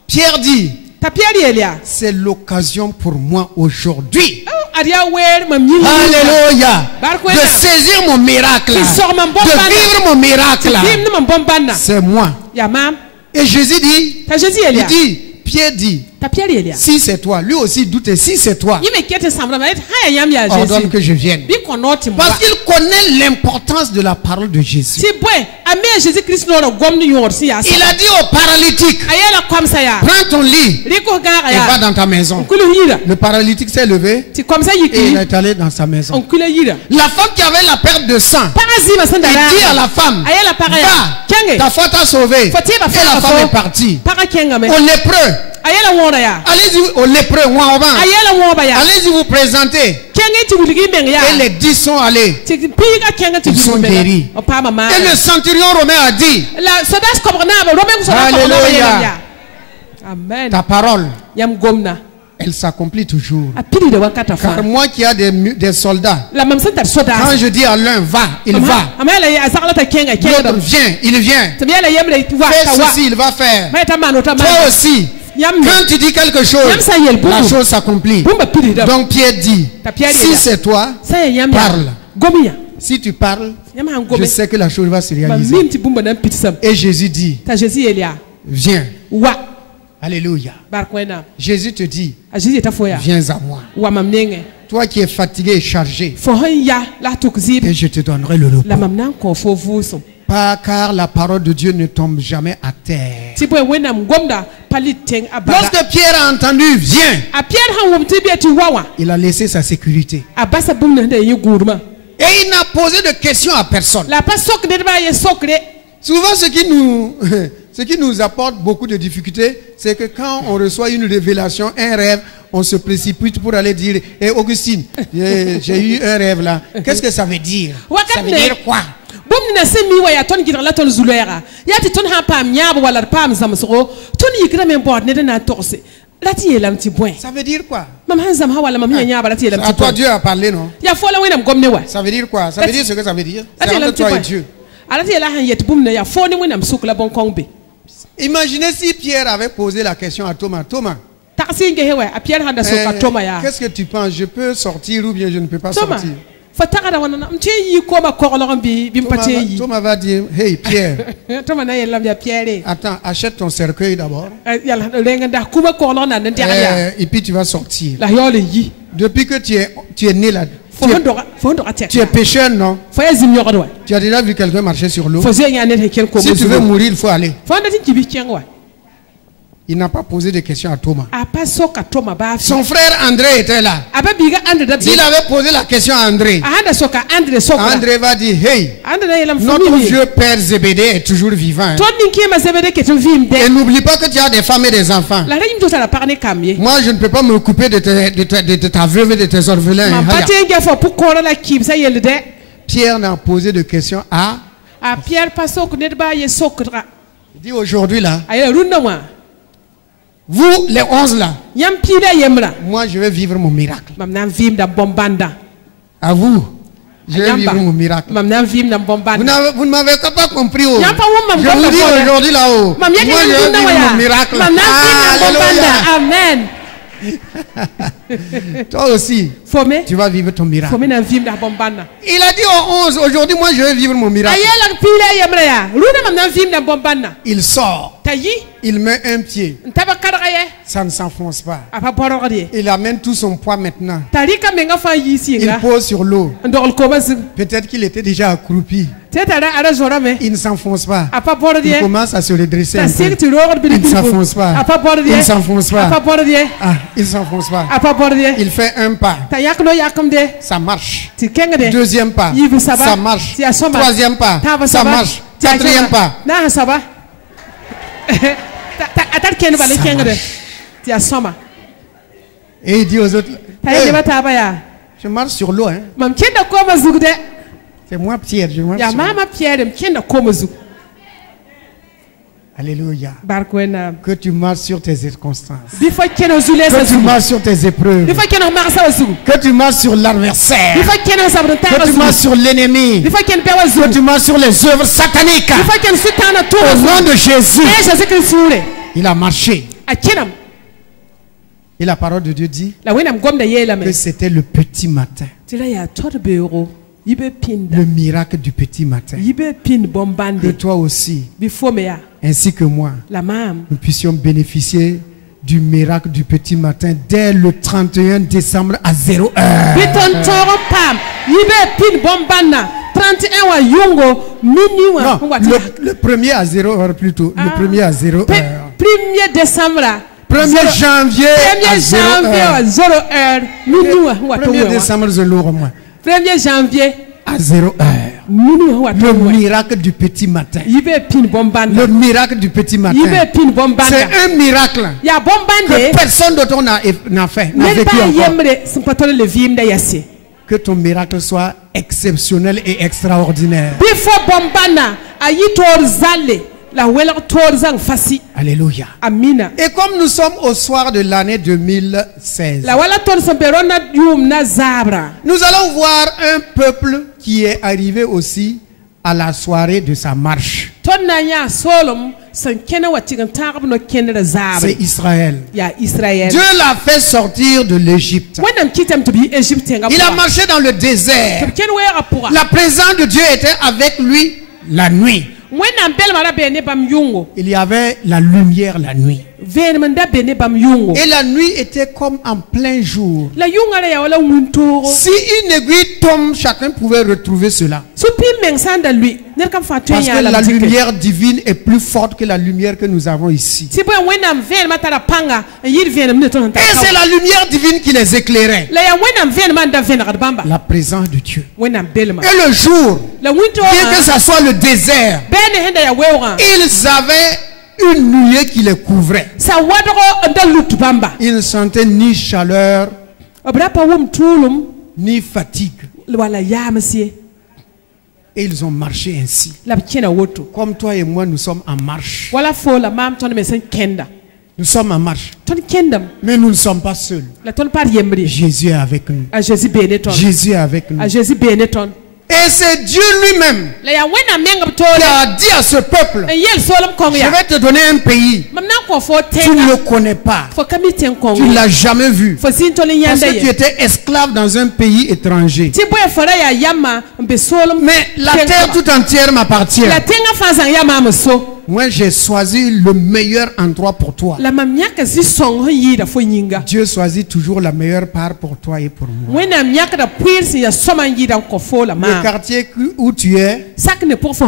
Pierre dit, Ta Pierre yelia. c'est l'occasion pour moi aujourd'hui. Aria wer mam nyinga. Alléluia. Barkwena. De saisir mon miracle. Qui sort mon bon De bana. vivre mon miracle. Bim mam bombana. C'est moi. Ya mam. Et Jésus dit, Ta Jésus il yelia. dit, Pierre dit, Ta Pierre Elia. Si c'est toi, lui aussi doute. Si c'est toi, Yime kete samra ma ha yam ya ordonne Jésus. que je vienne. Bi konoti mo. Parce qu'il connaît l'importance de la parole de Jésus. Si boy, ame Jésus Christ no gom ni yor si ya. Il a dit au paralytique, Ayela comme ça ya. prends ton lit Riko ga et va ya. dans ta maison. Kulu yira. Le paralytique s'est levé Ti comme ça et il yiki. est allé dans sa maison. On kule yira. La femme qui avait la perte de sang, Parazi ma il sandala. dit à la femme, Ayela para ya. va, Kenge. ta foi t'a sauvé. Faut-il Et pas faire la la femme foi? est partie. Para kenga me. Au lépreux, Ayela wora ya. allez-y au lépreux, Ayela woba ya. allez-y vous présenter. Kenge ti wuligi meng ya. Et les 10 sont allés. Ti piga kenga ti Ils sont wuligi guéris. O pa mama. Et le centurion romain a dit, La sodas kobrna ba robe ko sodas kobrna ba Alléluia. ya. Amen. ta parole, Yam gomna. elle s'accomplit toujours. A pili de wakata fa. Car moi qui ai des soldats, La mam santa sodas. quand je dis à l'un, va, il va. Amela ya azakla ta kenga L'autre kenga. vient, il vient. Tabiala yemle wa Fais ta wa. ceci, il va faire. Ma ta mano ta Toi mano. aussi, Yam quand tu dis quelque chose, Yam sa yel la bubu. chose s'accomplit. Bumba pili da. Donc Pierre dit, Ta Pierre si est là. c'est toi, Sa yam ya. parle. Gomiya. Si tu parles, Yam han je gomi. sais que la chose va se Ma réaliser. mim ti bumba nan pitsam. Et Jésus dit, Ta Jésus elia. viens. Wa Alléluia. barkwena. Jésus te dit, A Jésus ta foya. viens à moi. Wa mam nenge. Toi qui es fatigué et chargé, Fo han ya la tukzib. et je te donnerai le La repos. mam nan ko fo vuso. Pas car la parole de Dieu ne tombe jamais à terre. Ti boy wenam gomda paliteng abada. Lorsque Pierre a entendu, viens, A Pierre han wom ti bi ti wawa. il a laissé sa sécurité. A basa bumna de yugurma. Et il n'a posé de questions à personne. La pas sok de ba ye sokre. Souvent, ce qui nous apporte beaucoup de difficultés, c'est que quand on reçoit une révélation, un rêve, on se précipite pour aller dire, hé Augustine, j'ai eu un rêve là. Qu'est-ce que ça veut dire? Ça veut dire quoi? Bum na se mi wa ya ton gidan la ton zulera. Ya ti ton ha pam nyabo wala pam zamsoro. Ton yikra men bord ne na torse. La ti yelam ti point. Ça veut dire quoi? Mam han zam ha wala mam nyaba la ti yelam À ti toi point. Dieu a parlé, non? Ya fola wenam gomne wa. Ça veut dire quoi? Ça veut dire ce que ça veut dire. La ti C'est yelam entre ti toi et point. Dieu. Ala ti yela han yet bum na ya fo ni wenam sukla bon kongbe. Imaginez si Pierre avait posé la question à Thomas. Thomas, Taksi nge hewa a Pierre handa soka Toma ya. qu'est-ce que tu penses? Je peux sortir ou bien je ne peux pas Toma. sortir? Fa takada wana mti yi ko ma ko lo bi mpate yi. Thomas va dire, hey Pierre, Toma na yelam ya Pierre. attends, achète ton cercueil d'abord. Yalla lenga da kuma ko lo na ndia ya. Et puis tu vas sortir. La yole yi. Depuis que tu es né là, Fo ndo atek. tu es pécheur, non? Fa yazim yo do. Tu as déjà vu quelqu'un marcher sur l'eau? Fo zenya ne ken ko Si tu veux mourir, il faut aller. Fa nda tin kibi kenwa. Il n'a pas posé de questions à Thomas. A pas soka Toma ba fi. Son frère André était là. Aba biga Andre da bi. S'il avait posé la question à André, A handa soka Andre soka. André va dire, hey, Andre na yelam notre famille. vieux père Zébédée est toujours vivant. hein. Ton nin ki ma zebede ke ton vim Et de. n'oublie pas que tu as des femmes et des enfants. La reine tota la parne kamye. Moi, je ne peux pas me occuper de ta veuve et de tes orphelins. Ma hein. pate nge fo pour ko la kim sa yelde de. Pierre n'a posé de questions à. A Pierre pas sok ne ba ye sokra. Il dit aujourd'hui là, Aye runda wa. vous les 11 là, Yam pile yemra. moi je vais vivre mon miracle. Mam nan vim da bombanda. À vous, je vais vivre mon miracle. Mam nan vim da bombanda. Vous ne m'avez pas compris. Oh. Yam pa wom mam Je vous dis ko. aujourd'hui là-haut, moi Mam je yake vais runda vivre wa mon ya. miracle. Mam nan vim da bombanda. Alléluia. Amen. Toi aussi, Fome. tu vas vivre ton miracle. Fome nan vim da bombanda. Il a dit aux 11, aujourd'hui moi je vais vivre mon miracle. Ayela pile yemra ya. Runda mam nan vim da bombanda. Il sort, Tayi. il met un pied, Ntaba karagaye. ça ne s'enfonce pas. Apa borogade. Il amène tout son poids maintenant. Tarika menga fa yisi Il nga. pose sur l'eau. Ndol ko basu. Peut-être qu'il était déjà accroupi. Tetara ara zorame. Il ne s'enfonce pas. Apa Il borodiye. commence à se redresser un Ta peu. sirti rogor bi. Il ne s'enfonce pas. Apa borodiye. Il ne s'enfonce pas. Apa borodiye. Ah, il ne s'enfonce pas. Apa borodiye. Il fait un pas. Ta yakno yakam de. Ça marche. Ti kenga de. Deuxième pas. Yibu saba. Ça marche. Ti asoma. Troisième pas. Tava Ça saba. marche. Ti Quatrième asoma. pas. Na saba. Ta atar kenu ba le Ça kenga de. marche. Ti asoma. Et il dit aux autres, Ta hey, yende ba ta ba ya. je marche sur l'eau. Hein. Mam kenda ko ma zugde. C'est moi Pierre. Je marche Ya sur l'eau. mama Pierre kenda ko ma zug. Alléluia. Barkwena. Que tu marches sur tes circonstances. Bifo keno zule sa Que tu zug. marches sur tes épreuves. Bifo keno marsa zug. Que tu marches sur l'adversaire. Bifo keno sabro ta Que tu zug. marches sur l'ennemi. Bifo keno bewa Que zug. tu marches sur les œuvres sataniques. Bifo keno sutana to. Au nom de Jésus, Jésus Christ sure. il a marché. A kenam. Et la parole de Dieu dit La wenam gomda yela me. que c'était le petit matin. Tira ya tot beuro. Yibe pinda. Le miracle du petit matin. Yibe pin Que bombande. toi aussi, Bifo me ya. ainsi que moi, La mam. nous puissions bénéficier du miracle du petit matin dès le 31 décembre à 0 heure. Biton toro pam. Yibe pin bombana. 31 wa yungo. Mini wa. Non, le premier à 0 heure plutôt. Le premier à 0 heure. 1er décembre. 1er janvier à 0 heure. 0 heure. Mini wa. 1er décembre, je l'aurai au moins. 1er janvier. À 0 heure. Le miracle du petit matin. Le miracle du petit matin. C'est un miracle que personne d'autre n'a fait. N'a vécu encore. Que ton miracle soit exceptionnel et extraordinaire. Alléluia. Et comme nous sommes au soir de l'année 2016, nous allons voir un peuple qui est arrivé aussi à la soirée de sa marche. C'est Israël. Dieu l'a fait sortir de l'Égypte. Il a marché dans le désert. La présence de Dieu était avec lui la nuit. Il y avait la lumière la nuit. Et la nuit était comme en plein jour. Si une aiguille tombe, chacun pouvait retrouver cela. Parce que la lumière divine est plus forte que la lumière que nous avons ici. Et c'est la lumière divine qui les éclairait. La présence de Dieu. Et le jour, bien que ce soit le désert, ils avaient une nuée qui les couvrait. Ils ne sentaient ni chaleur, ni fatigue. Et ils ont marché ainsi. Comme toi et moi, nous sommes en marche. Nous sommes en marche. Mais nous ne sommes pas seuls. Jésus est avec nous. Jésus est avec nous. Et c'est Dieu lui-même qui a dit à ce peuple, je vais te donner un pays. Tu ne le connais pas. Tu ne l'as jamais vu. Parce que tu étais esclave dans un pays étranger. Mais la terre tout entière m'appartient. Moi, j'ai choisi le meilleur endroit pour toi. Dieu choisit toujours la meilleure part pour toi et pour moi. Le quartier où tu es,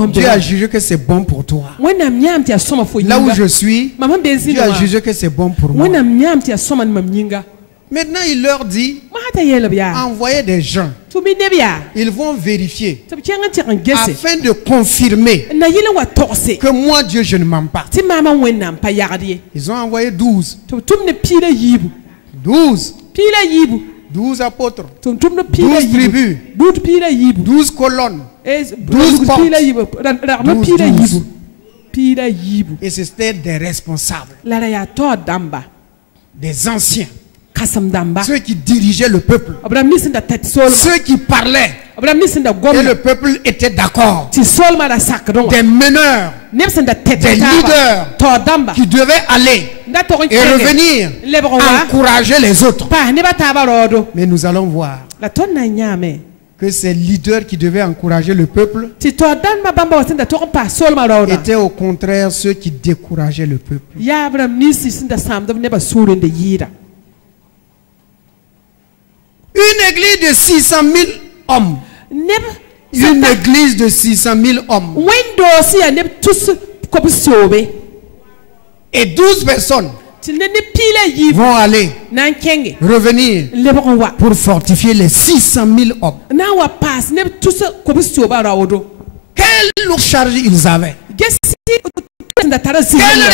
Dieu a jugé que c'est bon pour toi. Là où je suis, Dieu a jugé que c'est bon pour moi. Maintenant, il leur dit, envoyez des gens. Ils vont vérifier afin de confirmer que moi, Dieu, je ne mens pas. Ils ont envoyé 12. 12 apôtres, 12 tribus, 12 colonnes, 12 portes, 12. Et c'était des responsables, des anciens, ceux qui dirigeaient le peuple, ceux qui parlaient. Et le peuple était d'accord. Des meneurs, des leaders qui devaient aller et revenir encourager les autres. Mais nous allons voir que ces leaders qui devaient encourager le peuple étaient au contraire ceux qui décourageaient le peuple. Une église de 600 000 hommes. Une église de 600 000 hommes. Et 12 personnes vont aller revenir pour fortifier les 600 000 hommes. Quelle lourde charge ils avaient? Quelle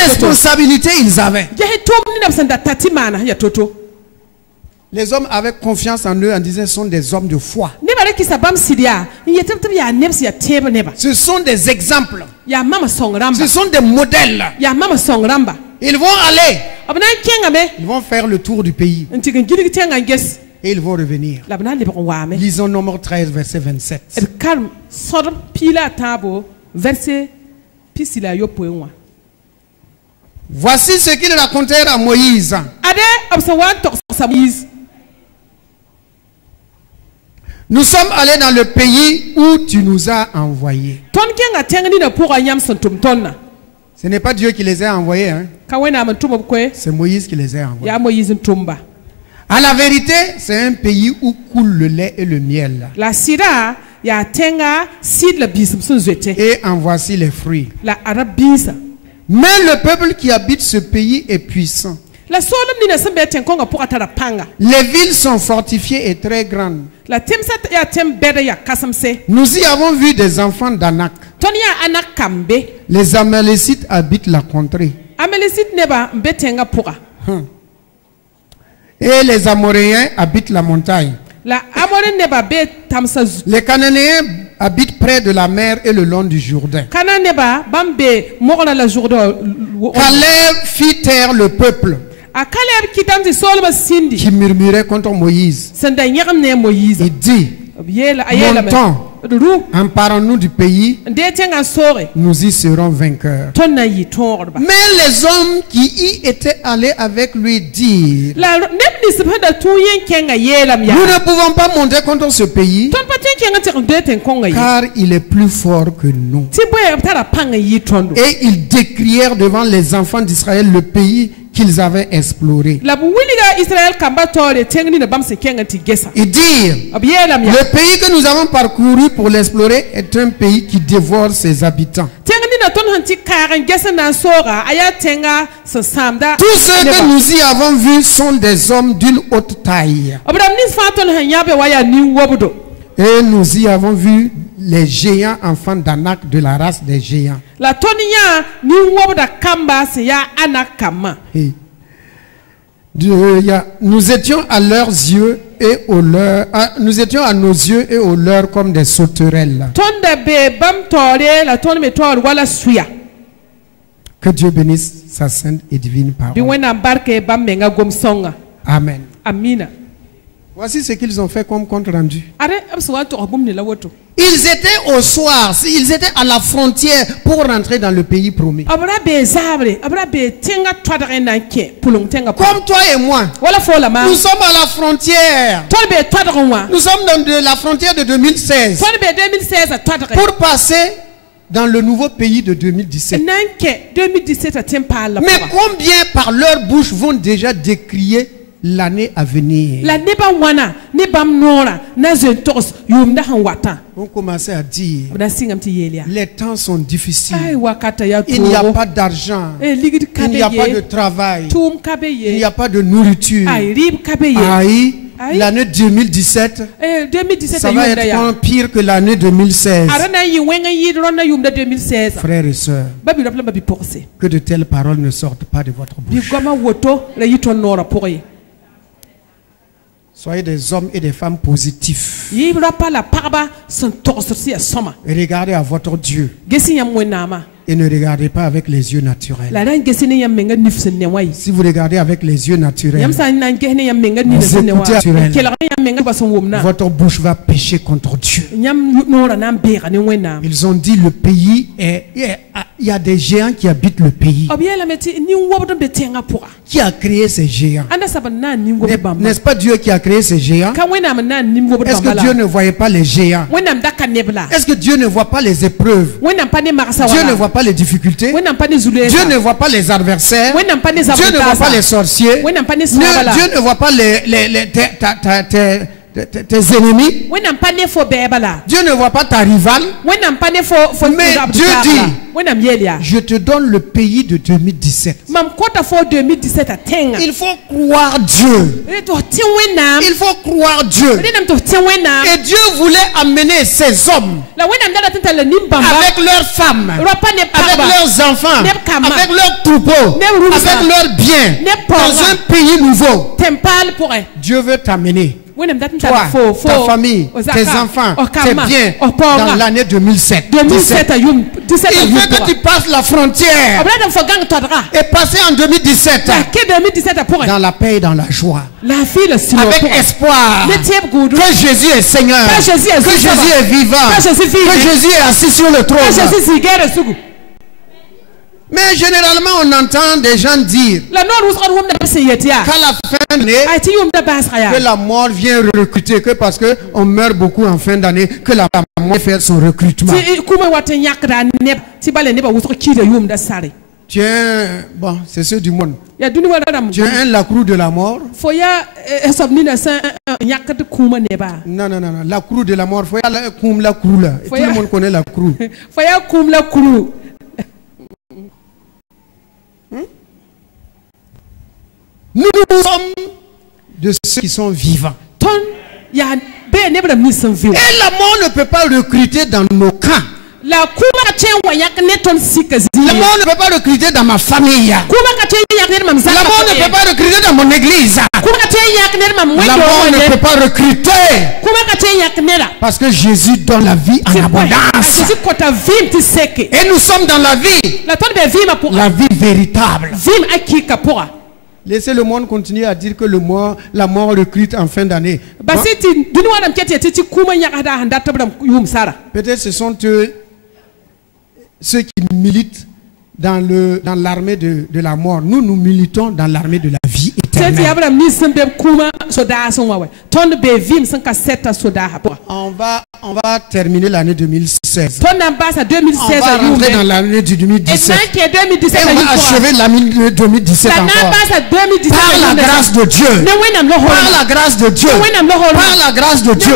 responsabilité ils avaient? Les hommes avaient confiance en eux en disant ce sont des hommes de foi. Ce sont des exemples. Ce sont des modèles. Ils vont aller. Ils vont faire le tour du pays. Et ils vont revenir. Lisons Nombre 13, verset 27. Voici ce qu'ils racontèrent à Moïse. Nous sommes allés dans le pays où tu nous as envoyés. Ce n'est pas Dieu qui les a envoyés, hein. Ka wẽnnaam n tʋm b koe C'est Moïse qui les a envoyés. yaa Moïse n tʋmba. À la vérité, c'est un pays où coule le lait et le miel. La sɩda yaa tẽnga sɩd la biisem sẽn zoete. Et en voici les fruits. La ara biisa. Mais le peuple qui habite ce pays est puissant. La soolem nina sẽn be tẽn-kõngã pʋga tara pãnga. Les villes sont fortifiées et très grandes. La temsã yaa tẽm bɛd yaa kasemse. Nous y avons vu des enfants d'Anak. Tõnd yaa anak kambe. Les Amalécites habitent la contrée. Amalekite nebã n be tẽngã pʋga. Et les Amoréens habitent la montagne. La amore nebã be tamsã zu. Les Cananéens habitent près de la mer et le long du Jourdain. Kana nebã bãmb be mogrã la zʋgdã. Caleb fit taire le peuple A Caleb kɩtame tɩ soolmã sĩndi qui murmurait contre Moïse. sẽn da yẽgem ne a Moïse. Il dit, B yeela a yeelame montons, d ru emparons-nous du pays, n dee tẽngã n sooge nous y serons vainqueurs. tõnd na n yɩ tõogdba. Mais les hommes qui y étaient allés avec lui dirent, La neb ninsb sẽn da tũu yẽ kẽngã yeelame nous yaa ne pouvons pas monter contre ce pays, tõnd pa tõe n kẽng n tɩg n doe tẽn-kõngã ye car il est plus fort que nous. tɩ bõe b tara pãng n yɩ tõndo. Et ils décrièrent devant les enfants d'Israël le pays qu'ils avaient exploré. La b wilga Israël kamba taoore tẽng nina bãmb sẽn kẽng n tɩ gesa. Ils dirent, B yeelame yaa le pays que nous avons parcouru pour l'explorer est un pays qui dévore ses habitants. tẽng nina tõnd sẽn tɩ kaag n ges n na n sooga a yaa tẽnga sẽn sãamda Tous ceux que nebã. nous y avons vus sont des hommes d'une haute taille. B rãmb nins fãa tõnd sẽn yãbe wa yaa nin-wobdo. Et nous y avons vu les géants enfants d'Anak de la race des géants. La tõnd yã nin-wobda kamba sẽn yaa anak kambã. Et nous étions à leurs yeux et au leur, nous étions à nos yeux et au leur comme des sauterelles. Tõnd da be bãmb taoore la tõnd me taoor wala suya. Que Dieu bénisse sa sainte et divine Bɩ parole. wẽnnaam barke bãmb menga gom-sõnga. Amen. Amina. Voici ce qu'ils ont fait comme compte rendu. Ade b sẽn wa n tog bũmb ne la woto. Ils étaient au soir, ils étaient à la frontière pour rentrer dans le pays promis. B ra bee zaabre, b ra bee tẽngã toadgẽ na n kẽ pʋleng tẽngã pʋgẽ. Comme toi et moi, Wala fo la maam. nous sommes à la frontière. Tõnd bee toadgẽ wã. Nous sommes dans la frontière de 2016 Tõnd bee 2016 a toadgẽ. pour passer dans le nouveau pays de 2017. Na n kẽ 2017 a tẽn paal la Mais pʋga. combien par leur bouche vont déjà décrier l'année à venir? La nebã wãna ne bãmb noorã na zoe n togs yʋʋmdã sẽn watã. On commençait à dire, B na sɩngame tɩ yeel yaa. les temps sont Ay difficiles. wakata yaa Il n'y a toogo. pas d'argent. Ligd ka Il be n'y a pas de ye. travail. Tʋʋm ka be Il n'y ye. a pas de nourriture. Ay rɩɩb ka be ye. Aïe, Aïe. l'année 2017, 2017 ça a va yʋʋmda être yaa. encore pire que l'année 2016. A ra na n yɩ wẽng n yɩɩd rõnd na yʋʋmda 2016. Frères et sœurs, Ba bi rab la ba bi pʋgse. que de telles paroles ne sortent pas de votre Bi bouche. goamã woto la yɩ tõnd noorã pʋgẽ ye. Soyez des hommes et des femmes positifs. Yɩ ra pa la pagba sẽn togsd sẽn yaa sõma. Et regardez à votre Dieu Gesi yãmb wẽnnaamã. et ne regardez pas avec les yeux naturels. La ra n gesi ne yãmb menga nif sẽn ne wã ye. Si vous regardez avec les yeux naturels, Yãmb sã n na n ges ne yãmb menga nina Vous sẽn ne wã. écoutez naturel. Kelg ne yãmb menga ba sẽn wʋmna. votre bouche va pécher contre Dieu. Yãmb noorã na n beega ne wẽnnaam. Ils ont dit le pays il y a des géants qui habitent le pays. B yeelame tɩ nin-wobd n be tẽngã pʋga. Qui a créé ces géants? Ãnda sab n na n nin-wobd bãmba. N'est-ce pas Dieu qui a créé ces géants? Ka wẽnnaam n na n nin-wobd Est-ce bãmba que Dieu la. ne voyait pas les géants? Wẽnnaam daka neb la. Est-ce que Dieu ne voit pas les épreuves? Wẽnnaam pa ne magsã Dieu ne wala. voit pas les difficultés? Wẽnnaam pa ne zuleesa. Dieu ne voit pas les adversaires? Wẽnnaam pa ne Dieu ne voit pas les zabentaasa. sorciers? Wẽnnaam pa ne soaba la. Dieu ne voit pas tes ennemis? Wẽnnaam pa ne fo bɛɛba la. Dieu ne voit pas ta rivale? Wẽnnaam pa ne fo Mais zabd Dieu taab dit, la. Wẽnnaam yeel yaa. Je te donne le pays de 2017. Mam kota fo 2017 a tẽngã. Il faut croire Dieu. Rẽ tɩ f tẽ wẽnnaam. Il faut croire Dieu. Rẽnnaam tɩ f tẽ wẽnnaam. Et Dieu voulait amener ces hommes La wẽnnaam dara tɩ talla nin-bãmba. avec leurs femmes, Ra pa ne avec pagba. leurs enfants, Neb kama. avec leurs troupeaux, Neb rumsa. avec leurs biens Neb dans porga. un pays nouveau. Tẽn paal pʋgẽ. Dieu veut t'amener, Wẽnnaam dat n toi, tara fo ta famille, o tes zaka, enfants, o tes kama, biens o dans paooga. l'année 2007. 2007 a yʋm 17 a Il yʋm veut que tu pʋga. passes la frontière B ra dãmb fo gãng toadga. et passer en 2017 La kẽ 2017 a pʋgẽ. dans la paix et dans la joie. Laafɩ la sɩlo Avec pʋgẽ. espoir Ne tẽeb gũudu. que Jésus est Seigneur, Que Jésus est que Seigneur. Jésus est vivant, Que Jésus vit. que Jésus est assis sur le A trône. Jésus sigɛɛrã sugu. Mais généralement, on entend des gens dire La noor wʋsgd wʋmda b sẽn yet yaa. qu'à la fin de l'année, A tɩ yʋmda baasga yaa. que la mort vient recruter, que parce qu'on meurt beaucoup en fin d'année, que la mort fait son recrutement. Tɩ kũmã wat n yãkda a neb tɩ bala nebã wʋsg kiida yʋmda sare. Tu es bon, c'est ceux du monde. Ya duni wala ram. Tu es un lacrou de la mort. Fo ya sabni na sa yakat kuma ne ba. Non, non, non, non. La crou de la mort. Faut y aller comme la crou là. Tout le monde connaît la crou. Fo ya kum la crou. Nous sommes de ceux qui sont vivants. Ton ya be ne bra mi san viu. Et la mort ne peut pas recruter dans nos camps. La kuma chen wa yak ne ton sikazi. La mort ne peut pas recruter dans ma famille. Kuma ka chen yak ne mam La mort ne peut pas recruter dans mon église. Kuma ka chen yak ne mam La mort ne peut pas recruter. Kuma ka chen yak ne la. Parce que Jésus donne la vie en abondance. Jésus kota vim ti seke. Et nous sommes dans la vie. La ton be vima pour La vie véritable. vim akika pour. Laissez le monde continuer à dire que la mort recrute en fin d'année. Basiti duni wadam kete ti kuma yak hada handa tabram yum sara. Peut-être ce sont eux, ceux qui militent dans l'armée de la mort. Nous militons dans l'armée de la vie éternelle. On va terminer l'année 2016. On va rentrer dans l'année du 2017. Et on va achever l'année 2017 encore. Par la grâce de Dieu. Par la grâce de Dieu. Par la grâce de Dieu.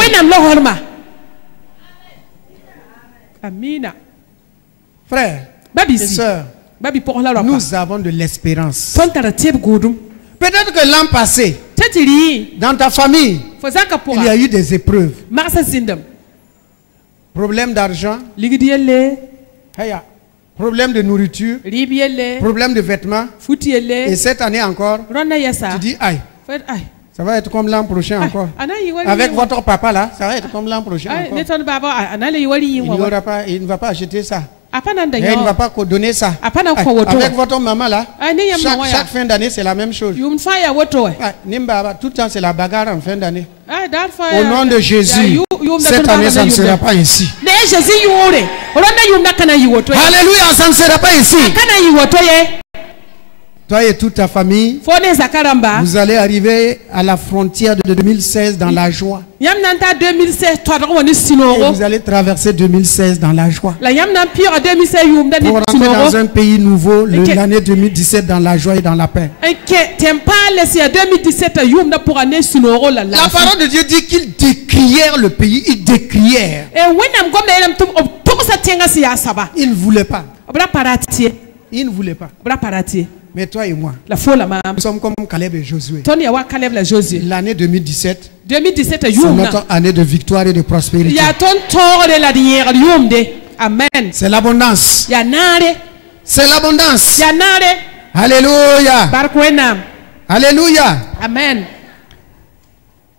Amina. Frères et sœurs, nous avons de l'espérance. Peut-être que l'an passé, dans ta famille, il y a eu des épreuves. Problème d'argent, problème de nourriture, problème de vêtements. Et cette année encore, tu dis aïe. Ça va être comme l'an prochain encore. Avec votre papa là, ça va être comme l'an prochain encore. Il ne va pas acheter ça. Et il ne va pas donner ça. Avec votre maman là, chaque fin d'année c'est la même chose. Tout le temps c'est la bagarre en fin d'année. Au nom de Jésus, cette année ça ne sera pas ainsi. Alléluia, ça ne sera pas ainsi. Toi et toute ta famille, vous allez arriver à la frontière de 2016 dans la joie. Et vous allez traverser 2016 dans la joie. Pour rentrer dans un pays nouveau, l'année 2017 dans la joie et dans la paix. La parole de Dieu dit qu'ils décrièrent le pays, ils décrièrent. Ils ne voulaient pas. Ils ne voulaient pas. Mais toi et moi, nous sommes comme Caleb et Josué. L'année 2017, c'est notre année de victoire et de prospérité. Amen. C'est l'abondance. C'est l'abondance. Alléluia. Alléluia. Amen.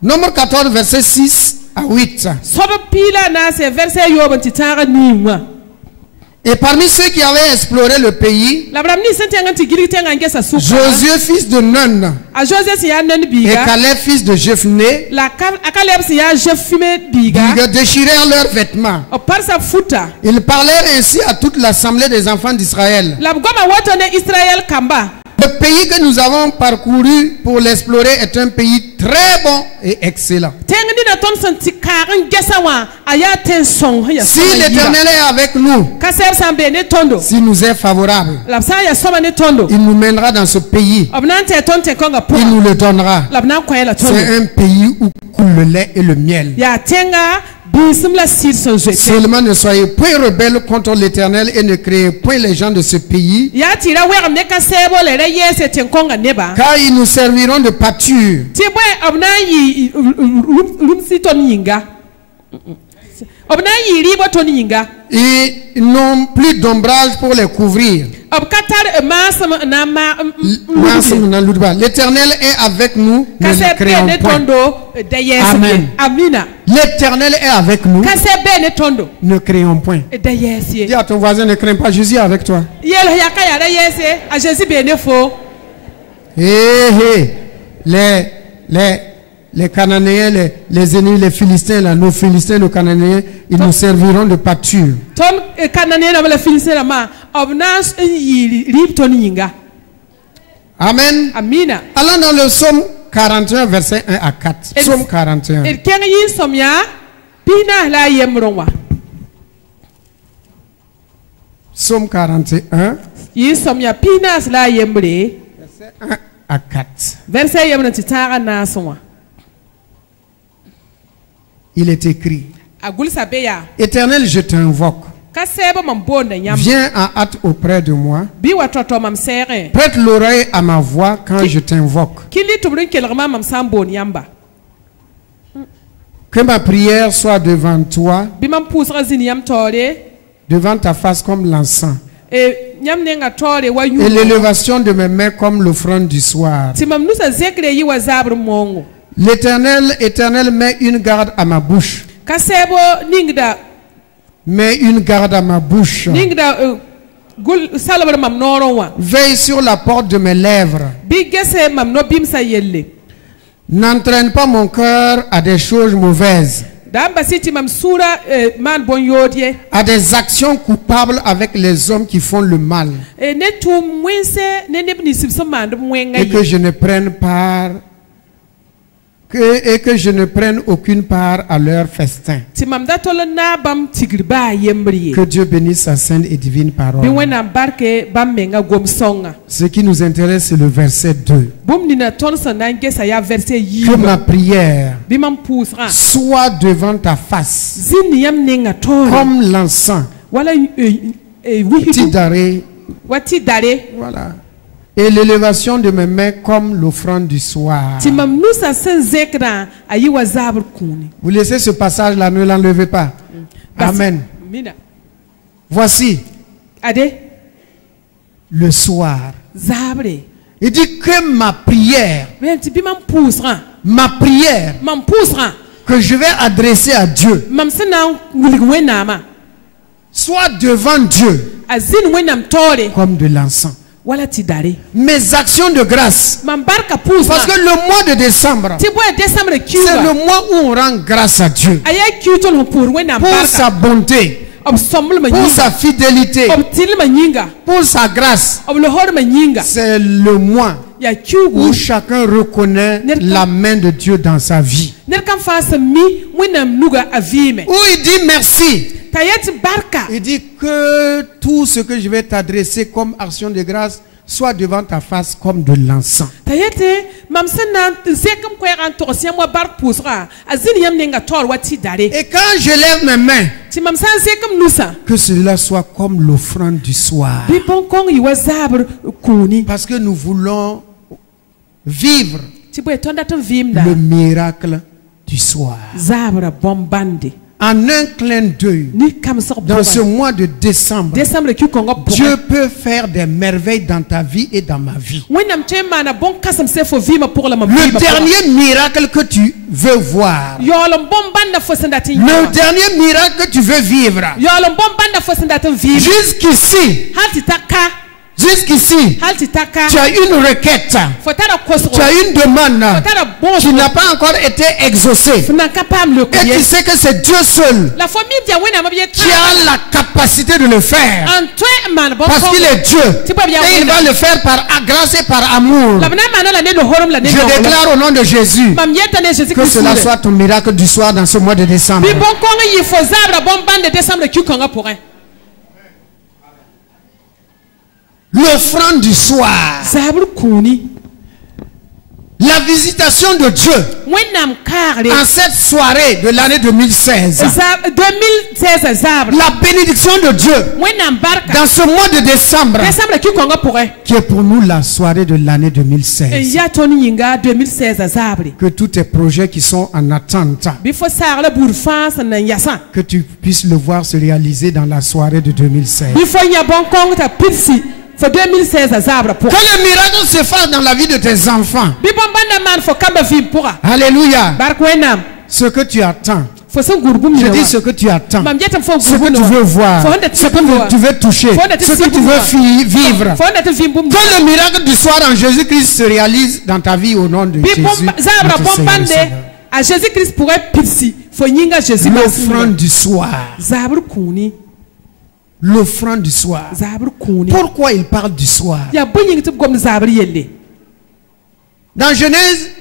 Nombre 14, verset 6 à 8. Et parmi ceux qui avaient exploré le pays, Josué fils de Nun et Caleb fils de Jephné déchirèrent leurs vêtements. Ils parlèrent ainsi à toute l'assemblée des enfants d'Israël. Le pays que nous avons parcouru pour l'explorer est un pays très bon et excellent. Si l'Éternel est avec nous, s'il nous est favorable, il nous mènera dans ce pays. Il nous le donnera. C'est un pays où coule le lait et le miel. Seulement ne soyez point rebelles contre l'Éternel et ne créez point les gens de ce pays, car ils nous serviront de pâture. Et ils n'ont plus d'ombrage pour les couvrir. L'Éternel est avec nous, ne le craignons point. Amen. L'Éternel est avec nous, ne craignons point. Dis à ton voisin, ne crains pas, Jésus est avec toi. Les Cananéens, les ennemis, les Philistins, là, nos Philistins, nos Cananéens, ils nous serviront de pâture. Amen. Allons dans le psaume 41, verset 1 à 4. Psaume 41. Psaume 41, yi som ya pinas la yembre verset 1 à 4. verset yemna ti tara na sonwa Il est écrit, agul sabeya Éternel, je t'invoque. ka seba mam bonda nyam Viens en hâte auprès de moi. bi wa toto mam sere Prête l'oreille à ma voix quand je t'invoque. kili tubrin kelgma mam sambon yamba Que ma prière soit devant toi, bi mam pusra zin yam tore devant ta face comme l'encens, e nyam nenga tore wa yu et l'élévation de mes mains comme l'offrande du soir. ti mam nusa zekre yi wa zabr mongo L'Éternel, Éternel, met une garde à ma bouche. ka sebo ningda Mets une garde à ma bouche. gul salabar mam noron wa Veille sur la porte de mes lèvres. bi gese mam no bimsa yelle N'entraîne pas mon cœur à des choses mauvaises, damba siti mam sura man bon yodie à des actions coupables avec les hommes qui font le mal, e ne tum mwense ne nebni sibso mand mwenga et que je ne prenne part et que je ne prenne aucune part à leur festin. ti mam da tolo na bam tigriba yembriye Que Dieu bénisse sa sainte et divine bi parole. wena barke bam menga gom songa Ce qui nous intéresse, c'est le verset 2. bum nina ton sanan gesa ya verset yi Que ma prière bi mam pusra soit devant ta face, zin yam nenga tore comme l'encens, wala petit wihidu d'arrêt, wati dare voilà. Et l'élévation de mes mains comme l'offrande du soir. ti mam nusa sen zekra ayi wa zabr kuni Vous laissez ce passage-là, ne l'enlevez pas. Amen. mina Voici ade le soir. zabre Il dit que ma prière bi mam pusra mam pusra que je vais adresser à Dieu, mam sena ngulig wenama soit devant Dieu azin wenam tore comme de l'encens. wala ti dare Mes actions de grâce. mam barka pusra Parce que le mois de décembre, ti boy décembre c'est kiwa le mois où on rend grâce à Dieu aya kiutol pour wenam pour barka sa bonté, ob sombul ma pour nyinga sa fidélité, ob til ma nyinga pour sa grâce. ob le hor ma nyinga C'est le mois ya où kiugu chacun reconnaît la main de Dieu dans sa vie. ner kan fasa mi wenam nuga avime Où il dit merci. tayet barka Il dit que tout ce que je vais t'adresser comme action de grâce soit devant ta face comme de l'encens. tayete mam sena zekam ko yan to siam wa bar pusra azin yam nenga tor wati dare Et quand je lève mes mains, ti mam san zekam nusa que cela soit comme l'offrande du soir. bi bon kong yi wa zabr kuni Parce que nous voulons vivre ti boy tonda ton vimda le miracle du soir. zabra bombande En un clin d'œil, ni kam sor dans ce mois de décembre, décembre ki kongo Dieu peut faire des merveilles dans ta vie et dans ma vie. wenam chema na bon kasam se fo vima pour la mam Le dernier miracle que tu veux voir, yolom bombanda fo sendati le dernier miracle que tu veux vivre, yolom bombanda fo sendati vima jusqu'ici, halti taka jusqu'ici, halti taka tu as une requête, fo tara kosro tu as une demande tara bon qui n'a pas encore été exaucée. na capable le Et tu sais que c'est Dieu seul la famille dia wenam bi qui a la capacité de le faire. antwe man bon Parce qu'il est Dieu. Et il va le faire par grâce et par amour. la bana mana la ne le horom la ne Je déclare au nom de Jésus mam yeta ne Jésus que Christ cela soit ton miracle du soir dans ce mois de décembre. bi bon kongo yi fo zabra bombande décembre ki kongo pour un L'offrande du soir. zabr kuni La visitation de Dieu wenam karle en cette soirée de l'année 2016. 2016 zabra La bénédiction de Dieu wenam barka dans ce mois de décembre décembre ki kongo pour un qui est pour nous la soirée de l'année 2016. ya toni yinga 2016 zabre Que tous tes projets qui sont en attente, bifo sarle bourfans na yasa que tu puisses le voir se réaliser dans la soirée de 2016. bifo ya bon kongo ta pirsi fo 2016 zabra pour Que le miracle se fasse dans la vie de tes enfants. bi bombanda man fo kamba vim pour Alléluia. bark wenam Ce que tu attends. fo son gurbum Je ni dis ce que tu attends. mam jetam fo Ce que gurbum tu veux voir. fo honda Ce que tu veux toucher. Ce que tu veux vivre. fo honda te vim bum Que le miracle du soir en Jésus-Christ se réalise dans ta vie au nom de bi Jésus. zabra notre Seigneur et bombande Sauveur. a Jésus Christ pourrait pirsi fo nyinga Jésus L'offrande du soir. zabra kuni L'offrande du soir. zabra kuni Pourquoi il parle du soir? ya bunying tib gom zabra yelle Dans Genèse,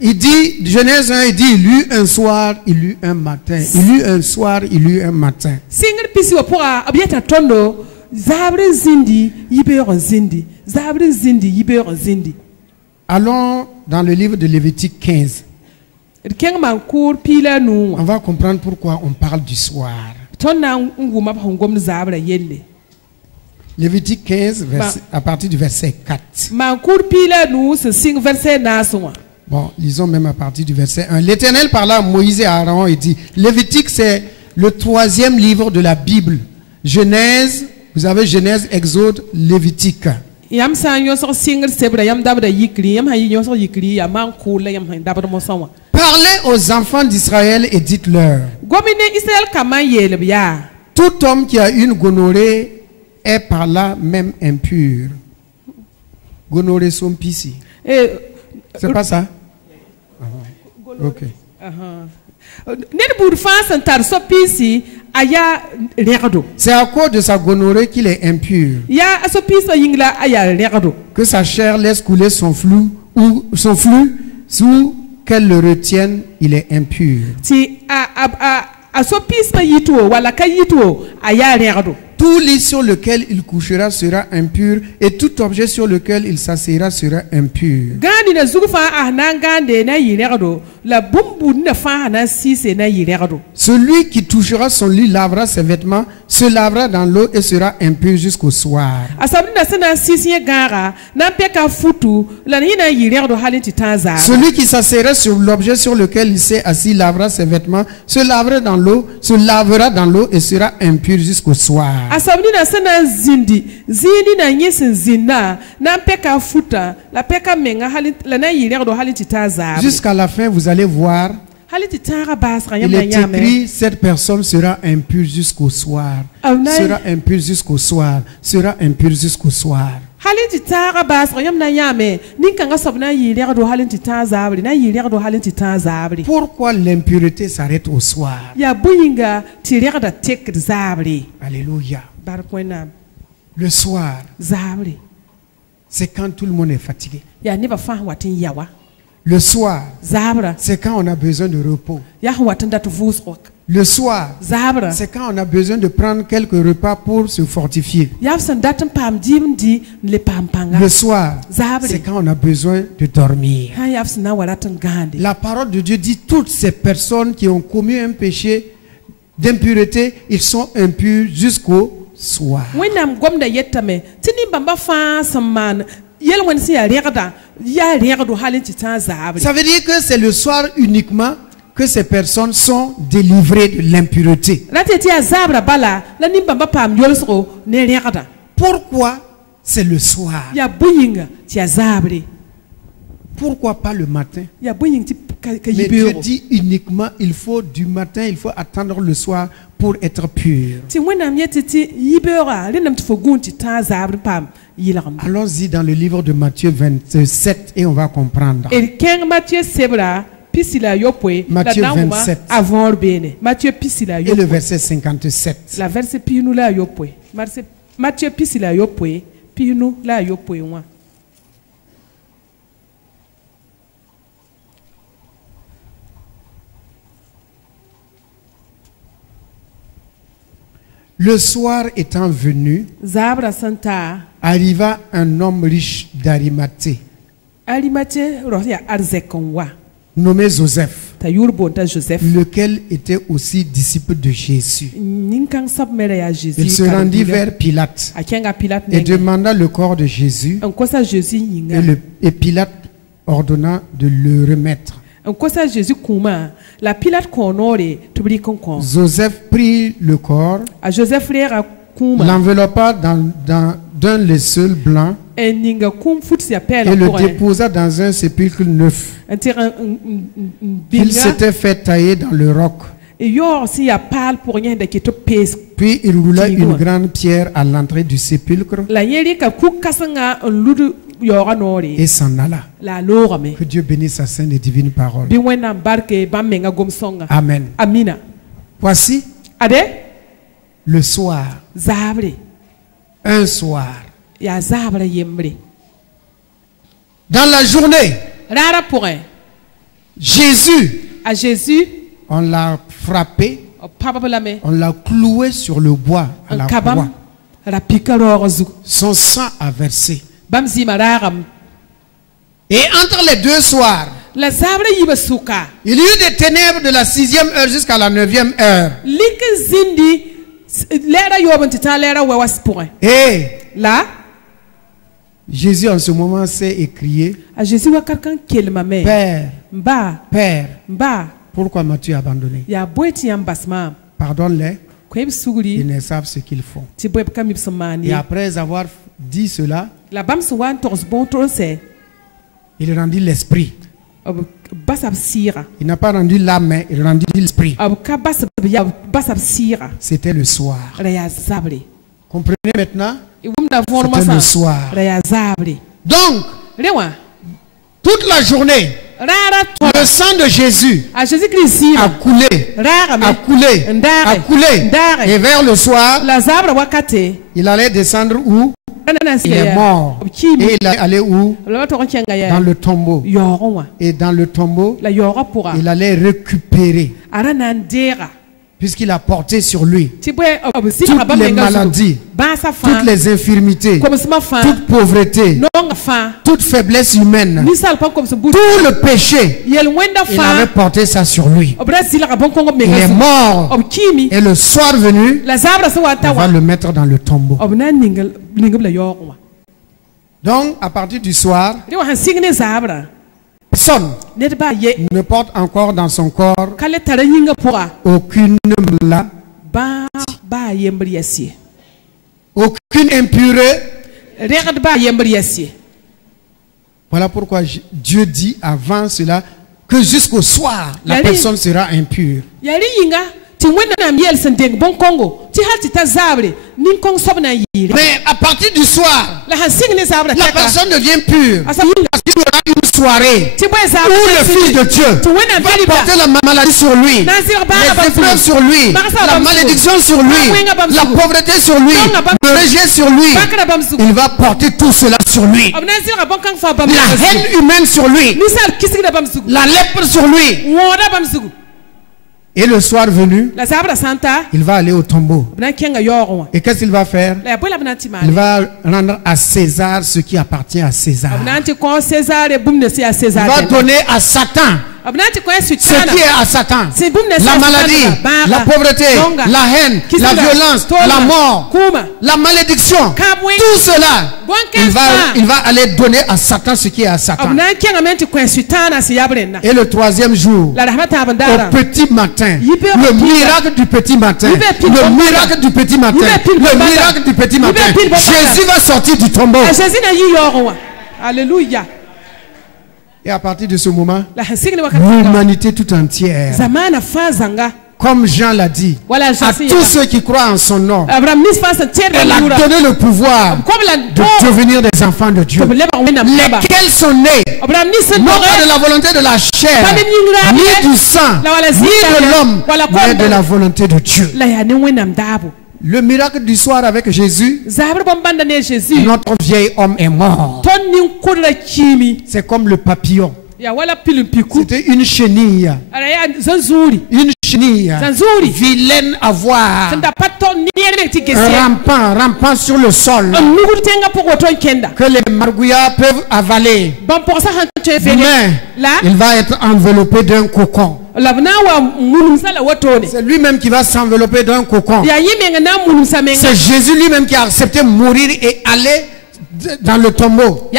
il dit, Genèse 1, il dit, il eut un soir, il eut un matin. Il eut un soir, il eut un matin. singir pisi wa pour abieta tondo Zabre zindi, yibeur zindi. Zabre zindi, yibeur zindi. Allons dans le livre de Lévitique 15. Keng man kour pila nou. On va comprendre pourquoi on parle du soir. Ton na nguma hongom zabre yelle. Lévitique 15, à partir du verset 4. Man kour pila nou se sing verset naswa. Bon, lisons même à partir du verset 1. L'Éternel parla à Moïse et à Aaron et dit, Lévitique, c'est le 3e livre de la Bible. Genèse, vous avez Genèse, Exode, Lévitique. Yam sa yosor singer sebra yam dabra yikri yam hay yosor yikri yam man kour yam hay dabra mo sawa. Parlez aux enfants d'Israël et dites-leur, Gomine Israël kama yele biya. tout homme qui a une gonorrhée est par là même impur. Gonorrhée son pisi. C'est pas ça? Ok. C'est à cause de sa gonorrhée qu'il est impur. Que sa chair laisse couler son flux ou son flux sous qu'elle le retienne, il est impur. Tout lit sur lequel il couchera sera impur et tout objet sur lequel il s'assiera sera impur. Celui qui touchera son lit lavera ses vêtements, se lavera dans l'eau et sera impur jusqu'au soir. Celui qui s'assiera sur l'objet sur lequel il s'est assis lavera ses vêtements, se lavera dans l'eau et sera impur jusqu'au soir. Jusqu'à la fin, vous allez voir, il est écrit, cette personne sera impure jusqu'au soir. Sera impure jusqu'au soir. Sera impure jusqu'au soir. Pourquoi l'impureté s'arrête au soir? Alléluia. Le soir, c'est quand tout le monde est fatigué. Le soir, c'est quand on a besoin de repos. Le soir, c'est quand on a besoin de prendre quelques repas pour se fortifier. Le soir, c'est quand on a besoin de dormir. La parole de Dieu dit toutes ces personnes qui ont commis un péché d'impureté, ils sont impurs jusqu'au soir. Ça veut dire que c'est le soir uniquement que ces personnes sont délivrées de l'impureté. Pourquoi c'est le soir? Pourquoi pas le matin? Mais Dieu dit uniquement, il faut du matin, il faut attendre le soir pour être pur. Allons-y dans le livre de Matthieu 27 et on va comprendre. Matthieu 27 et le verset 57. Le soir étant venu, arriva un homme riche d'Arimathée, nommé Joseph, lequel était aussi disciple de Jésus. Il se rendit vers Pilate et demanda le corps de Jésus, et Pilate ordonna de le remettre. Joseph prit le corps, l'enveloppa d'un linceul blanc et le déposa dans un sépulcre neuf. Il s'était fait tailler dans le roc. Puis il roula une grande pierre à l'entrée du sépulcre et s'en alla. Que Dieu bénisse sa sainte et divine parole. Amen. Voici le soir. Un soir. Dans la journée, Jésus, on l'a frappé, on l'a cloué sur le bois à la croix. Son sang a versé. Bam zima ragam. Et entre les deux soirs, La zabre yiba suka. il y eut des ténèbres de la 6e heure jusqu'à la 9e heure. Like zindi lera yoban tita lera wewas point. Et Là, Jésus en ce moment s'est écrié, a Jésus wa quelqu'un qui le mame. Père, Mba, Père, mba, pourquoi m'as-tu abandonné? ya boiti yambasma. Pardonne-les, Kweb ils suguri, ne savent ce qu'ils font. ti boy kamib samani. Et après avoir dit cela, La bam suwan tos bon se. il rendit l'esprit. Basab sira. Il n'a pas rendu l'âme, mais il rendit l'esprit. Ka basab sira. C'était le soir. Raya zabre. Comprenez maintenant? Iwumda vorma C'était le sa. soir. Raya zabre. Donc, Rewa. toute la journée, Rara le sang de Jésus a Jésus-Christ a coulé, Rara a coulé, a coulé. Et vers le soir, La zabre wakate. il allait descendre où? Il est mort. Et il allait où? Dans le tombeau. Et dans le tombeau, La yora pourra. il allait récupérer, Aranandera. puisqu'il a porté sur lui Toutes toutes les maladies, toutes les infirmités, toute pauvreté, toute faiblesse humaine, tout le péché. Il avait porté ça sur lui. Il est mort. Et le soir venu, on va le mettre dans le tombeau. Donc, à partir du soir, personne ne porte encore dans son corps aucune maladie, aucune impureté. Voilà pourquoi Dieu dit avant cela que jusqu'au soir, la personne sera impure. Mais à partir du soir, la personne devient pure. Parce qu'il y aura une soirée où le Fils de Dieu va porter la maladie sur lui, les épreuves sur lui, la malédiction sur lui, la pauvreté sur lui, le rejet sur lui. Il va porter tout cela sur lui. La haine humaine sur lui, la lèpre sur lui. Et le soir venu, il va aller au tombeau. Et qu'est-ce qu'il va faire? Il va rendre à César ce qui appartient à César. Il va donner à Satan ce qui est à Satan. La maladie, la pauvreté, la haine, la violence, la mort, la malédiction. Tout cela, il va aller donner à Satan ce qui est à Satan. Et le troisième jour, au petit matin, le miracle du petit matin, le miracle du petit matin, le miracle du petit matin, Jésus va sortir du tombeau. Alléluia. Et à partir de ce moment, l'humanité tout entière, comme Jean l'a dit, à tous ceux qui croient en son nom, elle a donné le pouvoir de devenir des enfants de Dieu. Lesquels sont nés, non pas de la volonté de la chair, ni du sang, ni de l'homme, mais de la volonté de Dieu. Le miracle du soir avec Jésus, notre vieil homme est mort. C'est comme le papillon. C'était une chenille. Une chenille vilaine à voir. Rampant sur le sol. Que les margouillards peuvent avaler. Mais il va être enveloppé d'un cocon. C'est lui-même qui va s'envelopper d'un cocon. C'est Jésus lui-même qui a accepté de mourir et aller dans le tombeau.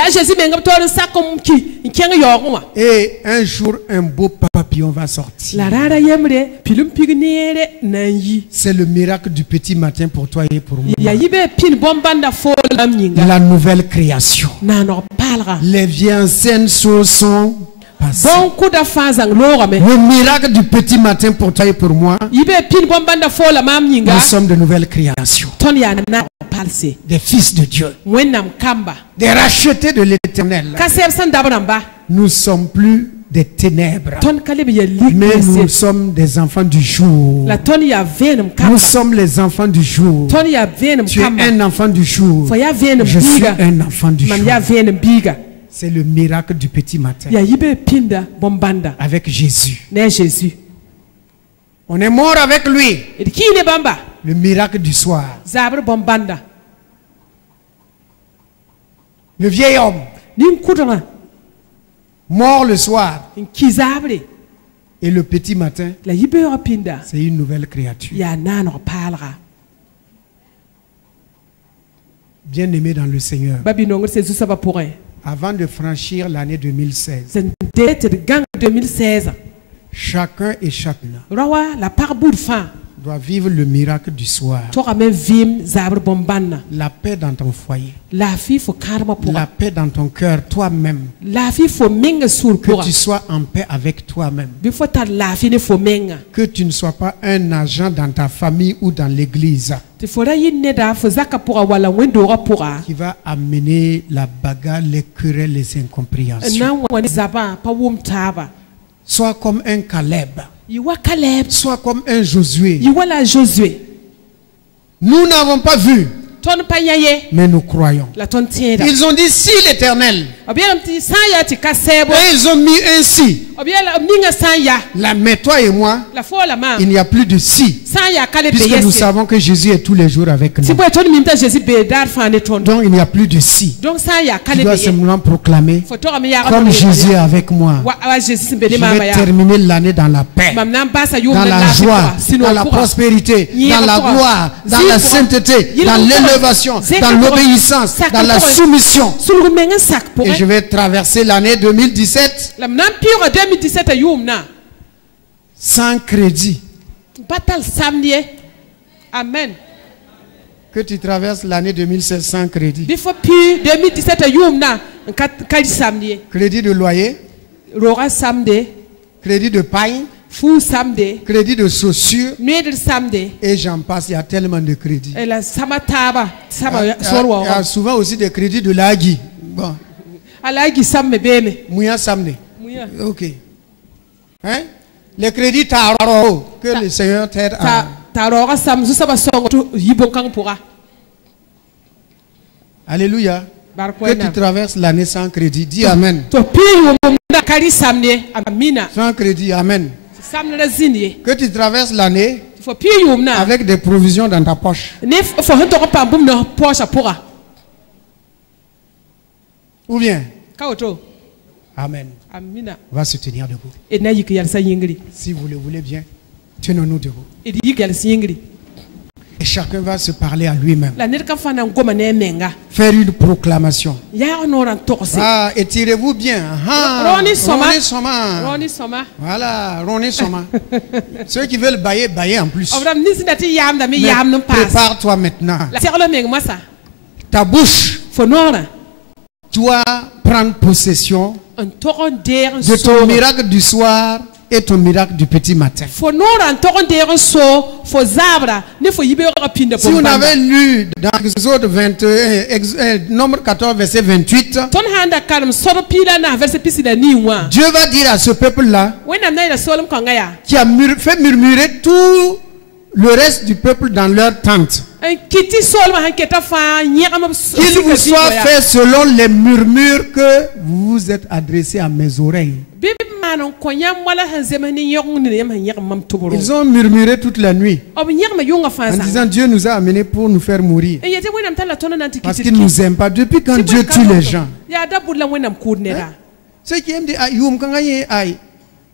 Et un jour, un beau papillon va sortir. C'est le miracle du petit matin pour toi et pour moi. La nouvelle création. Les vieilles anciennes choses sont passées. Le miracle du petit matin pour toi et pour moi. Nous sommes de nouvelles créations. Des fils de Dieu. Des rachetés de l'Éternel. Nous ne sommes plus des ténèbres, mais nous sommes des enfants du jour. Nous sommes les enfants du jour. Tu es un enfant du jour. Je suis un enfant du jour. C'est le miracle du petit matin avec Jésus. On est mort avec lui. Le miracle du soir. Le vieil homme, nin kudanga mort le soir, in kizabre et le petit matin, la yibera pinda c'est une nouvelle créature. ya nano palra Bien-aimé dans le Seigneur, babi nongor se zusaba pourrin avant de franchir l'année 2016, c'est date de gang 2016 chacun et chacune rawa la parbour fin doit vivre le miracle du soir. to même vim zabre bombanna La paix dans ton foyer, la fi fo karma pour la paix dans ton cœur, toi-même. la fi fo menga sur Que pour tu sois en paix avec toi-même. bi fo ta la fi ne fo menga Que tu ne sois pas un agent dans ta famille ou dans l'église te fora yinne da fo zaka pour wala wendo ra pour qui va amener la bagarre, les querelles, les incompréhensions. nan wani zaba pa wum taba Sois comme un Caleb, yiwa Caleb sois comme un Josué. yiwa la Josué Nous n'avons pas vu, ton payaye mais nous croyons. la ton tienda Ils ont dit si l'Éternel, obiela mti sanya ti kasebo et ils ont mis un si. obiela minga sanya Là, mais toi et moi, la fo la ma il n'y a plus de si. sanya kale Puisque nous beyese savons que Jésus est tous les jours avec si nous. boy ton mimta Jésus be dar fane ton Donc il n'y a plus de si. donc sanya Tu kale dois beyese simplement proclamer, fo to mi ya comme Jésus est avec moi, wa Jésus simbe de je mama vais ya terminer l'année dans la paix, mam nan basa yum dans na la joie, sino dans la prospérité, dans la gloire, dans la sainteté, dans l'élévation, dans l'obéissance, dans la soumission. sulgu menga sak pour Et je vais traverser l'année 2017 la nan pire 2017 yum na sans crédit. batal samedi amen Que tu traverses l'année 2016 sans crédit. bifo pi 2017 yum na kali samedi Crédit de loyer, rora samedi crédit de paille, fu samedi crédit de chaussures, nuedir samedi et j'en passe. Il y a tellement de crédits. et la samataba Il sama y a sorwa souvent aussi des crédits de l'agui. Bon, alagi samme beme Mouya Samne. muya Ok. Hein? Les crédits Taro, que le Seigneur t'aide à. ta rora sam zusaba songo to yibon kan pourra Alléluia. Que barkoina tu traverses l'année sans crédit. Dis Amen. to pi yum na kali samedi amina Sans crédit, Amen. samedi la zinye Que tu traverses l'année fo pi yum na avec des provisions dans ta poche. ne fo hanto ko pambum na pocha pourra Ou bien, kawoto Amen. amina On va se tenir debout. e na yik yal sa yingri Si vous le voulez bien, tenons-nous debout. e yik yal sa yingri Et chacun va se parler à lui-même. la ned kan fana ngoma ne menga Faire une proclamation. ya onoran tokse Ah, étirez-vous bien. Ah, Roni Soma. Roni Soma. roni soma Voilà, Roni Soma. Ceux qui veulent bailler, bailler en plus. obram nisindati yam da mi Mais yam non pass prépare-toi maintenant. la serlo meng masa Ta bouche fo nora doit prendre possession un toron der de ton miracle du soir et ton miracle du petit matin. fo nora un toron der so fo zabra ne fo yibe rapinde Si vous avez lu dans Exode 21, nombre 14, verset 28, ton handa kalm soro pila na verse pisida ni wa Dieu va dire à ce peuple-là wena na ila solom kangaya qui a fait murmurer tout le reste du peuple dans leur tente, un kiti solom hanketa fa nyama qu'il vous soit fait selon les murmures que vous vous êtes adressés à mes oreilles. bibi manon konyam wala hanzema ni yong ni yam hanyam mam tuburo Ils ont murmuré toute la nuit ob nyama yonga fa en sa disant Dieu nous a amenés pour nous faire mourir. e yete wena mtala tono nanti Parce kiti qu'il ne nous aime pas. Depuis quand Dieu tue les gens, ya da budla wena mkudnera ceux qui aiment dire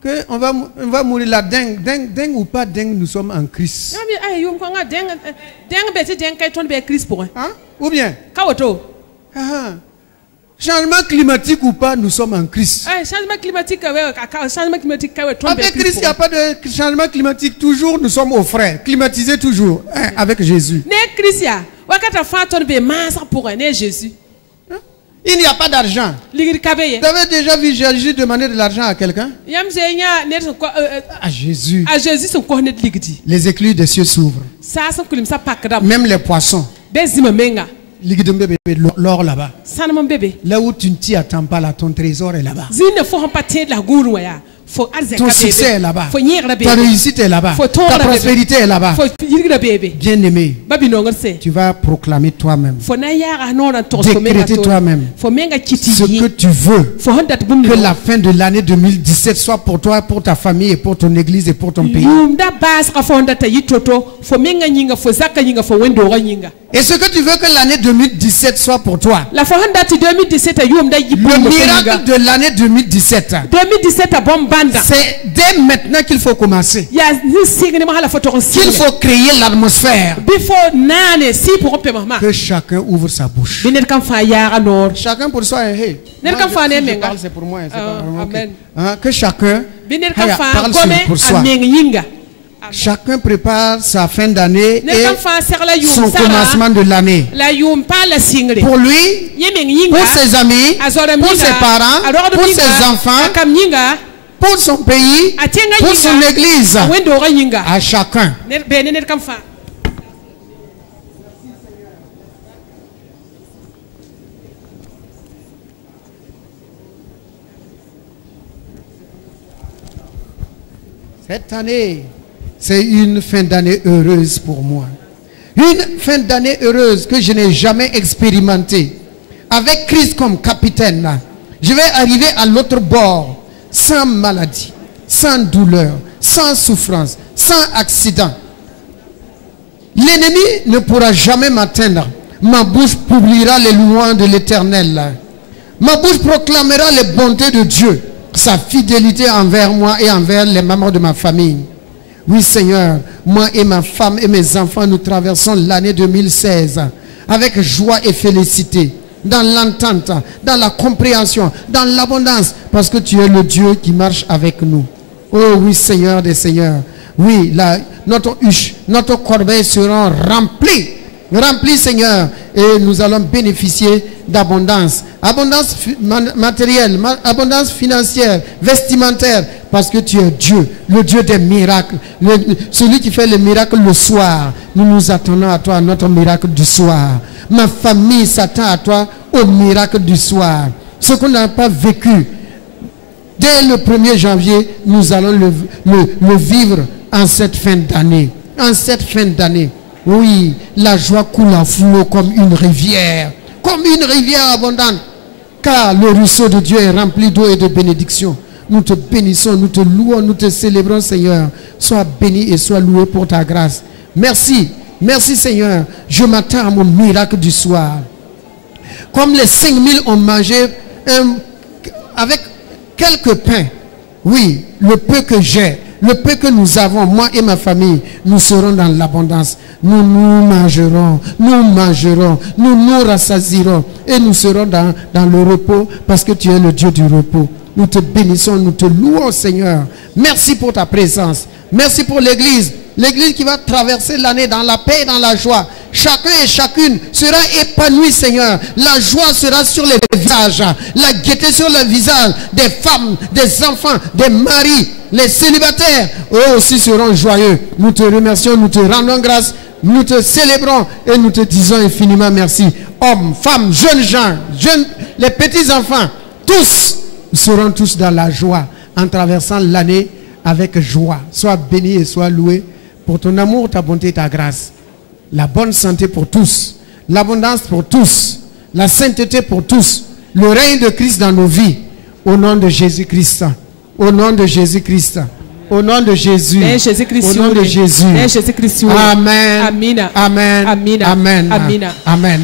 que on va mourir là, dingue ou pas dingue, nous sommes en Christ. yami ay yum ko nga deng beti deng kay ton be Christ pour Hein? Ou bien, kawoto changement climatique ou pas, nous sommes en Christ. ay changement climatique we changement climatique kay we ton be Avec Christ, il n'y a Christ pas de changement climatique. Toujours, nous sommes au frais. Climatisés toujours, hein, avec Jésus. ne Christ ya wakata fa ton be masa pour ne Jésus Il n'y a pas d'argent. ligir kabeye Vous avez déjà vu Jésus demander de l'argent à quelqu'un? yam zenya ne ko À Jésus. a Jésus son ko net ligidi Les écluses des cieux s'ouvrent. sa son kulim sa pakdam Même les poissons. bezima menga L'or là-bas. sanam bébé Là où tu ne t'y attends pas, là, ton trésor est là-bas. zine fo hon patin la guru ya Ton succès est là-bas. Ta réussite est là-bas. Ta prospérité est là-bas. Bien-aimé, tu vas proclamer toi-même, décréter toi-même ce que tu veux, que la fin de l'année 2017 soit pour toi, pour ta famille, et pour ton église et pour ton pays. Et ce que tu veux que l'année 2017 soit pour toi, le miracle de l'année 2017, c'est dès maintenant qu'il faut commencer. Qu'il faut créer l'atmosphère. Que chacun ouvre sa bouche. Chacun pour soi. Hey, moi, je parle, c'est pour moi. Que chacun parle pour soi. Chacun prépare sa fin d'année et son commencement de l'année. Pour lui, pour ses amis, pour ses parents, pour ses enfants, pour son pays, pour son église, à chacun. Cette année, c'est une fin d'année heureuse pour moi. Une fin d'année heureuse que je n'ai jamais expérimentée. Avec Christ comme capitaine, je vais arriver à l'autre bord sans maladie, sans douleur, sans souffrance, sans accident. L'ennemi ne pourra jamais m'atteindre. Ma bouche publiera les louanges de l'Éternel. Ma bouche proclamera les bontés de Dieu, sa fidélité envers moi et envers les membres de ma famille. Oui Seigneur, moi et ma femme et mes enfants, nous traversons l'année 2016 avec joie et félicité, dans l'entente, dans la compréhension, dans l'abondance, parce que tu es le Dieu qui marche avec nous. Oh oui Seigneur des Seigneurs, oui, notre huche, notre corbeille seront remplis Seigneur, et nous allons bénéficier d'abondance, abondance matérielle, abondance financière, vestimentaire, parce que tu es Dieu, le Dieu des miracles, celui qui fait les miracles le soir. Nous nous attendons à toi, à notre miracle du soir. Ma famille s'attend à toi au miracle du soir. Ce qu'on n'a pas vécu dès le 1er janvier, nous allons le vivre en cette fin d'année. En cette fin d'année. Oui, la joie coule à flot comme une rivière abondante, car le ruisseau de Dieu est rempli d'eau et de bénédictions. Nous te bénissons, nous te louons, nous te célébrons Seigneur. Sois béni et sois loué pour ta grâce. Merci, merci Seigneur. Je m'attends à mon miracle du soir. Comme les 5000 ont mangé avec quelques pains, oui, le peu que j'ai, le peu que nous avons, moi et ma famille, nous serons dans l'abondance. Nous mangerons, nous nous rassasierons et nous serons dans le repos parce que tu es le Dieu du repos. Nous te bénissons, nous te louons Seigneur. Merci pour ta présence. Merci pour l'église. L'église qui va traverser l'année dans la paix et dans la joie. Chacun et chacune sera épanoui Seigneur. La joie sera sur les visages. La gaieté sur le visage des femmes, des enfants, des maris. Les célibataires, eux aussi seront joyeux. Nous te remercions, nous te rendons grâce. Nous te célébrons et nous te disons infiniment merci. Hommes, femmes, jeunes gens, les petits enfants, tous seront tous dans la joie en traversant l'année avec joie. Sois béni et sois loué pour ton amour, ta bonté et ta grâce. La bonne santé pour tous, l'abondance pour tous, la sainteté pour tous, le règne de Christ dans nos vies. Au nom de Jésus-Christ. Au nom de Jésus-Christ. Au nom de Jésus. Au nom de Jésus. Amen. Amen. Amen. Amen. Amen. Amen.